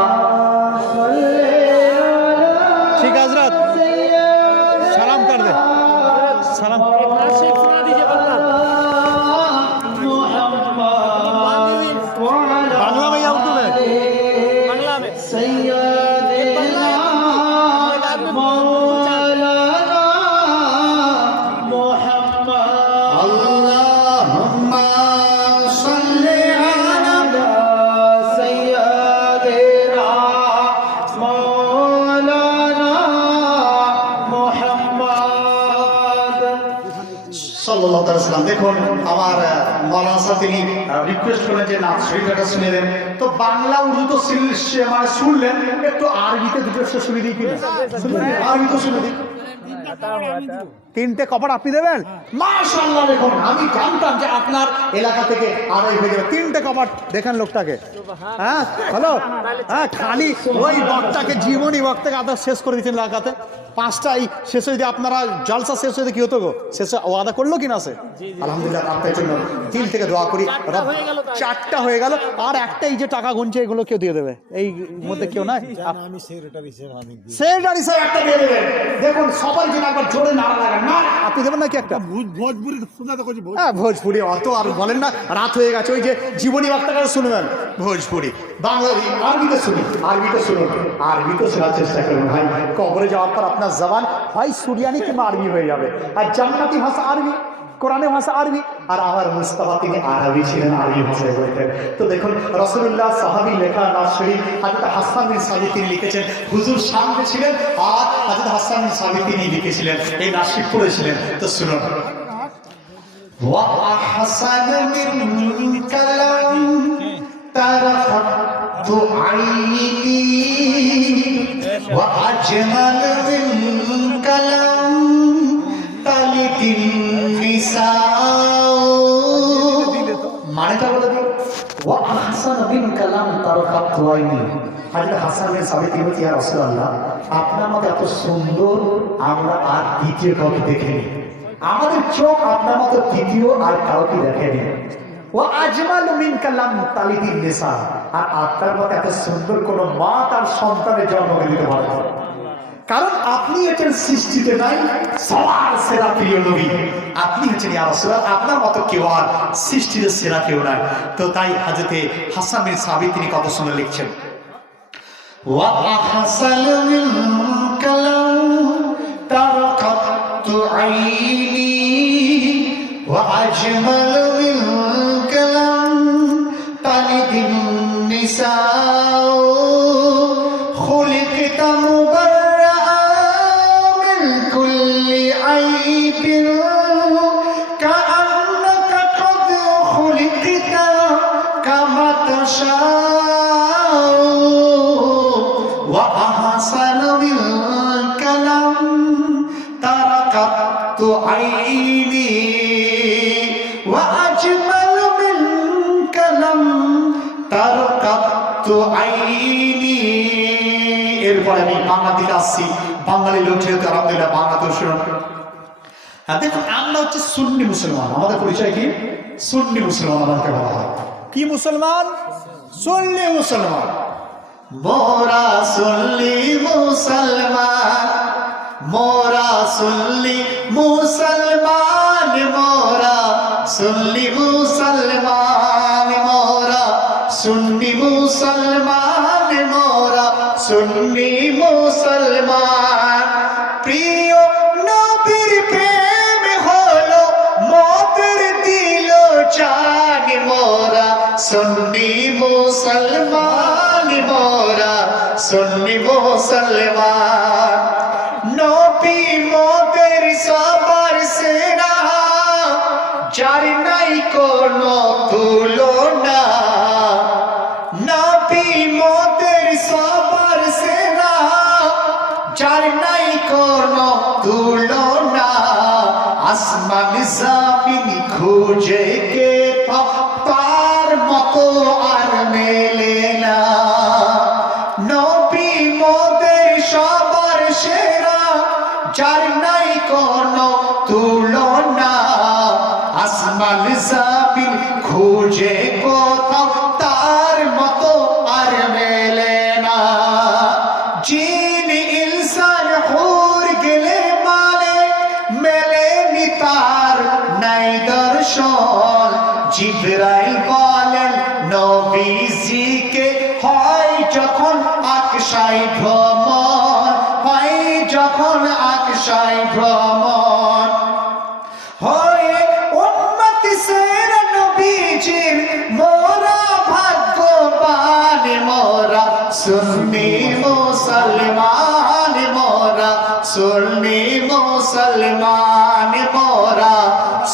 সাল্লাল্লাহু আলাইহি ওয়াসাল্লাম। দেখুন আমার মাওলানা সাহেব তিনি রিকোয়েস্ট করেন যে নাচ শরীফটা শুনে দেন। তো বাংলা উর্দু তো মানে শুনলেন, একটু আরবিতে দুটো শুনে দিই কিনা? আরবি তো শুনে দিই। তিনটে কপাট আপনি দেবেন? মাশাআল্লাহ। দেখুন আমি জানতাম যে আপনার এলাকা থেকে আড়াই হয়ে যাবে। তিনটে কপাট দেখেন লোকটাকে। হ্যাঁ হ্যালো, হ্যাঁ খালি ওই বক্তাকে জীবনী বক্তাকে আপনার শেষ করে দিচ্ছেন এলাকাতে। পাঁচটা এই শেষ হয়ে যদি আপনারা জলসা শেষ হয়ে কি হতো গো? শেষে ওয়াদা করলো কিনা আছে? আলহামদুলিল্লাহ আপনার জন্য দিল থেকে দোয়া করি। চারটা হয়ে গেল, আর একটা এই যে টাকা গুনছে এগুলো কেউ দিয়ে দেবে এই মধ্যে কেউ নাই? আমি সেক্রেটারি স্যার একটা দিয়ে দেবেন। দেখুন সবাই যেন একবার জোরে নাড়া লাগান। না আপনি দেবেন নাকি একটা? ভোজপুরি শোনা তো করছি হ্যাঁ ভোজপুরি অত আর বলেন না, রাত হয়ে গেছে। ওই যে জীবনী বার্তাটা শুনবেন ভোজপুরি, বাংলা আরবিতে শুনুন, আরবিতে শুনুন, আরবিতে শোনার চেষ্টা করুন ভাই। কবরে যাওয়ার পর আপনার জবান হয় সুরিয়ানি কিংবা আরবি হয়ে যাবে। আর জান্নাতি ভাষা আরবি, কোরআনের ভাষা আরবি, আর আমার মুস্তাফা তিনি আরবি ছিলেন, আরবি ভাষায় বলতেন। তো দেখুন রাসূলুল্লাহ সাহাবী লেখা নাজ শরীফ হযরত হাসান বিন সাবিত তিনি লিখেছেন, হুজুর সামনে ছিলেন আর হযরত হাসান বিন সাবিত তিনি লিখেছিলেন, এই নাজ শরীফ পড়েছিলেন। তো শুনুন, ওয়া আহসান মিন কালাম তারাফতু আইনি ওয়া আজমাল মিন কালাম তালিতিন নিসা। মানেটা বলে দিন, ওয়া আহসান মিন কালাম তারাফতু আইনি। হযরত হাসান বিন সাবিত তিনি বলছেন, ইয়া রাসূলুল্লাহ আপনার মতো এত সুন্দর আমরা আর দ্বিতীয় কাউকে দেখিনি, আমাদের চোখ আপনার মতো দ্বিতীয় আর কাউকে দেখেনি। ও আজমাল মিন কালাম তালিদিন নিসা, আর আপনার মতো এত সুন্দর কোন মা তার সন্তানের জন্ম দিতে পারে না, কারণ আপনি হচ্ছেন সৃষ্টিতে নাই সবার সেরা প্রিয় নবী, আপনি হচ্ছেন ইয়া রাসূলুল্লাহ, আপনার মতো কেউ আর সৃষ্টিতে সেরা কেউ নাই। তো তাই হযরতে হাসান বিন সাবিত তিনি কত সুন্দর লিখছেন, ওয়া আহসান মিন কালাম তারাকাতু আইনি ওয়া আজমাল মিন কালাম তালিদিন নিসা খুলিকতা মুবাররাআ মিন কুল্লি আইবিন কাআন্নাকা কদ খুলিকতা কামা তাশাউ ওয়া আহসান মিন কালাম তারাকাতু আইনি ওয়া আজমাল মিন কালাম তারাকাতু আইনি। এরপর আমি বাংলা দিকে আসছি, বাঙালি লোক যেহেতু আলহামদুলিল্লাহ বাংলাতেও শুনুন। হ্যাঁ দেখুন আমরা হচ্ছে সুন্নি মুসলমান, আমাদের পরিচয় কি? সুন্নি মুসলমান আমাদেরকে বলা হয়। কি মুসলমান? সুন্নি মুসলমান। মোরা সুন্নি মুসলমান, মোরা সুন্নি মুসলমান, মোরা সুন্নি মুসলমান, মোরা সুন্নি মুসলমান, মোরা সুন্নি মুসলমান। প্রিয় নবীর প্রেম হলো মতের দিল চান, মোরা সুন্নি মুসলমান, মোরা সুন্নি মুসলমান। নবী মোদের সবার সেরা, যার নাই কোনো তুলনা। নবী মোদের সবার সেরা, যার নাই কোনো তুলনা। আসমান জমিন খুঁজে কে তার মতো আর মেলে না। নবী মোদের সবার সেরা, যার নাই কোনো তুলনা। আসমান জমিন খুঁজে কোথাও তার মতো আর মেলে না। জিন ইনসান হুর গেলে মানে মেলেনি তার নাই দর্শন। জিবরাইল বলেন নবীজিকে হয় যখন আকশাই ভ্রমণ, হয় যখন আকশাই ভ্রমণ। হয়ে উম্মত সেরা নবীজির মোরা ভাগ্যবান, মোরা সুন্নি মুসলমান, মোরা সুন্নি মুসলমান মোরা,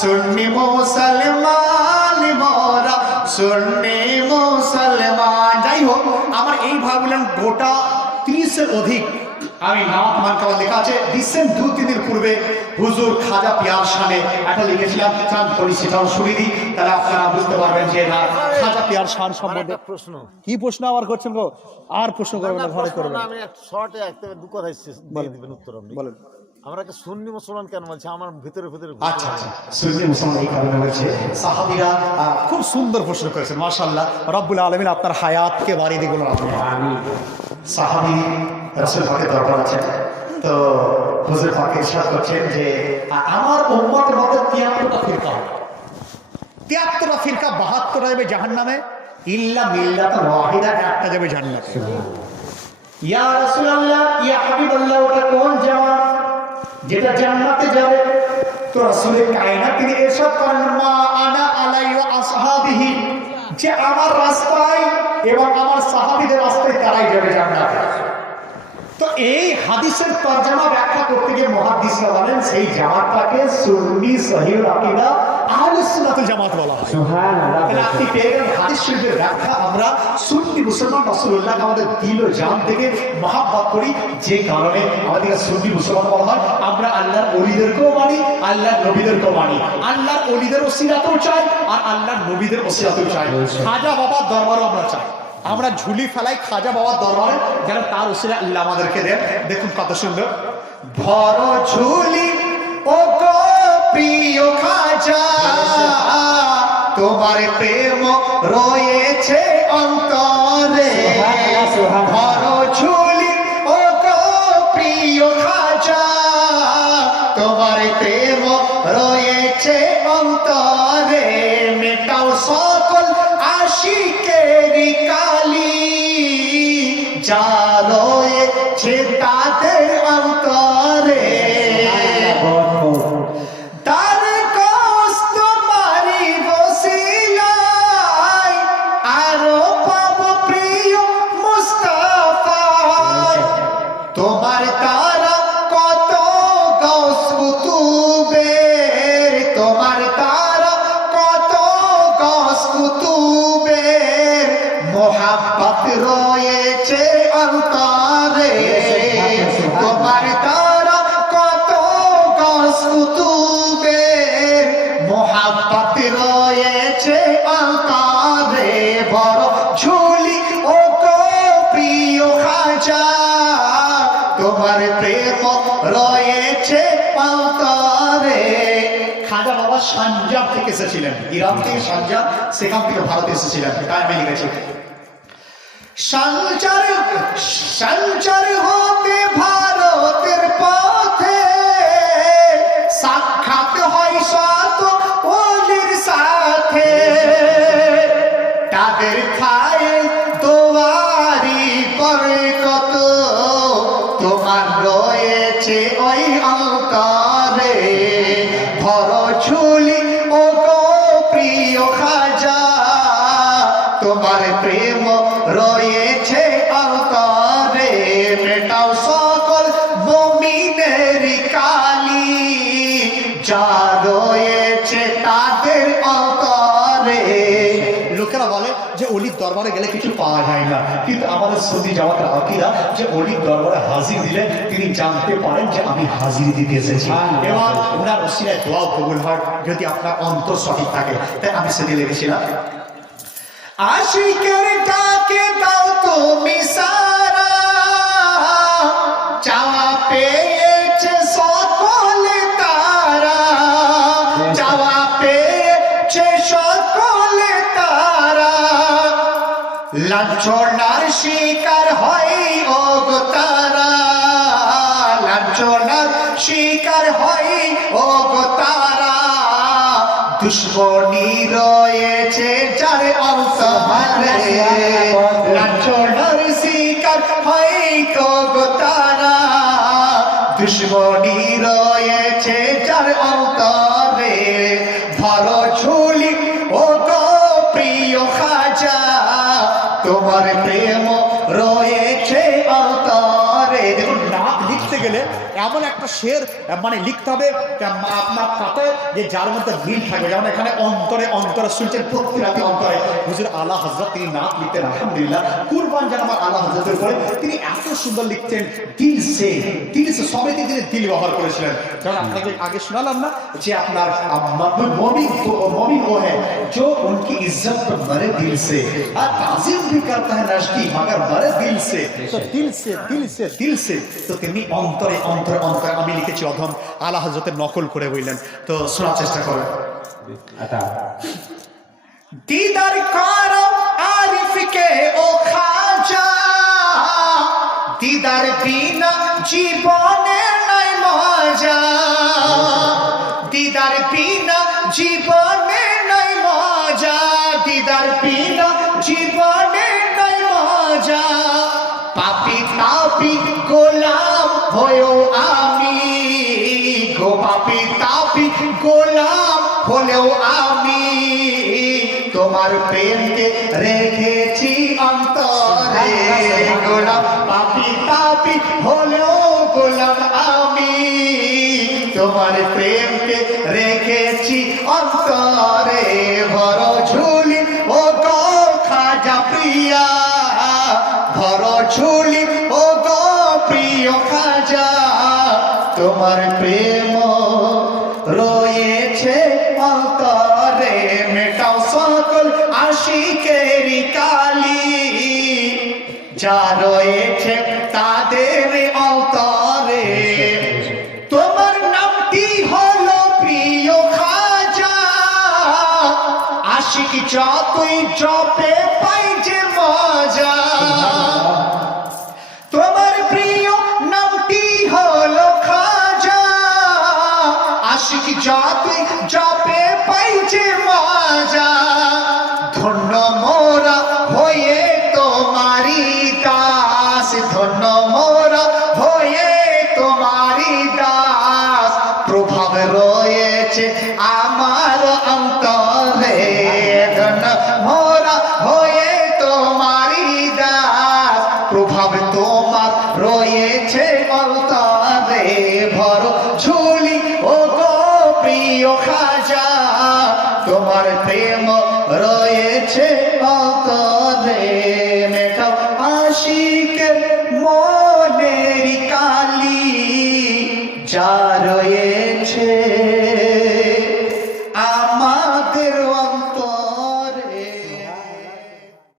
সুন্নি মুসলমান মোরা, সুন্নি মুসলমান। যাই হোক, আমার এই ভাবলেন গোটা 30-এর অধিক আমি নামাত মানকাবার লেখা আছে। রিসেন্ট 2-3 দিন পূর্বে হুজুর খাজা পিয়ার শানে একটা লিখেছিলাম, চান করি সেটাও শুনিয়ে দিই, তাহলে আপনারা বুঝতে পারবেন যে না খাজা পিয়ার শান সম্বন্ধে। প্রশ্ন কি প্রশ্ন আবার করছেন গো? আর প্রশ্ন করবেন না, ঘরে করবেন। আমি একটা শর্টে একটা দু কথা দিয়ে দিবেন উত্তর আপনি বলেন। আমরা একটা সুন্নি মুসলমান কেন বলছি আমার ভিতরে ভিতরে আচ্ছা আচ্ছা, সুন্নি মুসলমান এই কারণে বলছে সাহাবীরা খুব সুন্দর প্রশ্ন করেছেন, মাশাআল্লাহ। রব্বুল আলামিন আপনার হায়াতকে বাড়িয়ে দিগুলো আমিন। সাহাবী রাসূল পাকের দরবার আছে, তো হুজুর পাক ইরশাদ করছেন যে আমার উম্মতের মধ্যে 73টা ফিরকা হবে, 73টা ফিরকা, 72টা যাবে জাহান্নামে, ইল্লা মিল্লাতুন ওয়াহিদা, একটা যাবে জান্নাতে। ইয়া রাসূলুল্লাহ, ইয়া হাবিবাল্লাহ, ওটা কোন জামাত যেটা জান্নাতে যাবে? তো রাসূল কায়নাত তিনি ইরশাদ করেন, মা আনা আলাই ওয়া আসহাবিহি, যে আমার রাস্তায় এবং আমার সাহাবীদের রাস্তায় তারাই যাবে জান্নাতে। তো এই হাদিসের তরজমা ব্যাখ্যা করতে গিয়ে মুহাদ্দিসরা বলেন সেই জামাতটাকে সুন্নি সহিহুল আকীদা আহলুস সুন্নাতুল জামাত বলা হয়। সুবহানাল্লাহ। তাহলে আপনি পেয়ে গেলেন হাদিস শরীফের ব্যাখ্যা। আমরা সুন্নি মুসলমান, রাসূলুল্লাহকে আমাদের দিল ও জান থেকে মহব্বত করি, যে কারণে আমাদেরকে সুন্নি মুসলমান বলা হয়। আমরা আল্লাহর ওলিদেরকেও মানি, আল্লাহর নবীদেরকেও মানি, আল্লাহর ওলিদের ওসিলাতেও চাই আর আল্লাহর নবীদের ওসিলাতেও চাই। খাজা বাবার দরবারও আমরা চাই, আমরা ঝুলি ফেলাই খাজা বাবার দরবারে, যেন তার উসিলা আল্লাহ আমাদেরকে দেন। দেখুন কত সুন্দর, ভর ঝুলি ও গো প্রিয় খাজা, তোমার প্রেম রয়েছে অন্তরে। ভর ঝুলি ও গো প্রিয় খাজা, তোমার প্রেম রয়েছে অন্তরে। মেটাও সকল আশিকেরি কালি, যা রয়েছে তাদের অন্তরে। তার কষ্ট মারি বসিলাই, আরো পাব প্রিয় মুস্তাফায়। তোমার তারা কত গৌস কুতুবের, তোমার তারা কত গৌস কুতুবের, মোহাব্বত রয়েছে অন্তরে। তোমার তারা কত গৌস কুতুবের, মোহাব্বত রয়েছে অন্তরে। বড় ঝুলি ও গো প্রিয় খাজা, তোমার প্রেম রয়েছে অন্তরে। খাজা বাবা সানজাব থেকে এসেছিলেন, ইরান থেকে সানজাব, সেখান থেকে ভারতে এসেছিলেন, তাই আমি লিখেছি। সঞ্চার হতে ভারতের পথে, সাক্ষাৎ হয় শত ওলির সাথে। তাদের খায় দোয়ারি পরে কত, তোমার রয়েছে ওই অন্তরে। ভর ঝুলি ও গো প্রিয় খাজা, তোমার প্রেম রয়েছে অন্তরে। মেটাও সকল মুমিনেরি কালি, যা রয়েছে তাদের অন্তরে। লোকেরা বলে যে অলির দরবারে গেলে কিছু পাওয়া যায় না, কিন্তু আমাদের সুন্নি জামাতের আকীদা যে অলির দরবারে হাজির দিলে তিনি জানতে পারেন যে আমি হাজির দিতে এসেছি, এবং ওনার ওসিলায় দোয়াও কবুল হয় যদি আপনার অন্তর সঠিক থাকে। তাই আমি সেদিন লিখেছিলাম, আশিকের ডাকে দাও তুমি সারা, চাওয়া পেয়েছে সকলে তারা, চাওয়া পেয়েছে সকলে তারা। লাঞ্ছনার শিকার হয় ও গো তারা, লাঞ্ছনার শিকার হয় ও গো তারা। দুশ্মনী রয়েছে যার অন্তরে, লাঞ্ছনার শিকার হয় তো গো তারা। দুশ্মনী রয়েছে যার অন্তরে। ভর ঝুলি ও গো প্রিয় খাজা, তোমার প্রেম রয়েছে অন্তরে। দেখুন, নাম লিখতে গেলে এমন একটা শের মানে লিখতে হবে আপনার খাতায়, যে যার মধ্যে মিল থাকবে। যেমন এখানে অন্তরে অন্তরে শুনছেন প্রতি রাতে অন্তরে হুজুর আলা হযরত তিনি নাত লিখতেন, আলহামদুলিল্লাহ কুরবান যেন আমার আলা হযরতের উপরে, তিনি এত সুন্দর লিখতেন দিল সে সবাইকে তিনি দিল ব্যবহার করেছিলেন। কারণ আপনাকে আগে শোনালাম না যে আপনার मोमिन वो है जो उनकी इज्जत पर मरे दिल से, और ताजीम भी करता है नजदी मगर मरे दिल से। तो दिल से तो তেমনি অন্তরে অন্তরে অন্তরে আমি লিখেছি অধম আলা হযরতের নকল করে বললেন। তো শোনার চেষ্টা করেন। দিদার করো আরিফ কে ও খাজা, দিদার বিনা জীবনে নাই মজা, দিদার বিনা জীবনে নাই মজা, দিদার বিনা জীবনে নাই মজা। পাপি তাপি গোলাম হয়েও আমি গো, পাপি তাপি গোলাম হলেও আমি তোমার প্রেমকে রেখেছি অন্তরে গোলাম, পাপি তাপি হলেও গোলাম আমি তোমার প্রেমকে রেখেছি অন্তরে। ভর ঝুলি ও গো খাজা প্রিয়া, ভর ঝুলি ও গো প্রিয় খাজা, তোমার প্রেম রয়েছে অন্তরে। মেটাও সকল আশিকেরি কালি, যা রয়েছে তাদের অন্তরে। তোমার নামটি হলো প্রিয় খাজা, আশিক যতই জপে পাই যে মজা। তোমার প্রিয় নামটি হলো খাজা, আশিক যতই জপে পাই যে মজা। ধন্য মোরা হয়ে তোমারি দাস, ধন্য মোরা হয়ে তোমারি দাস, প্রভাব রয়েছে আমার অন্তরে। ধন্য মোরা হয়ে তোমারি দাস, প্রভাব তোমার রয়েছে অন্তরে। ভর ঝুলি ও গো প্রিয় খাজা, তোমার প্রেম রয়েছে অন্তরে।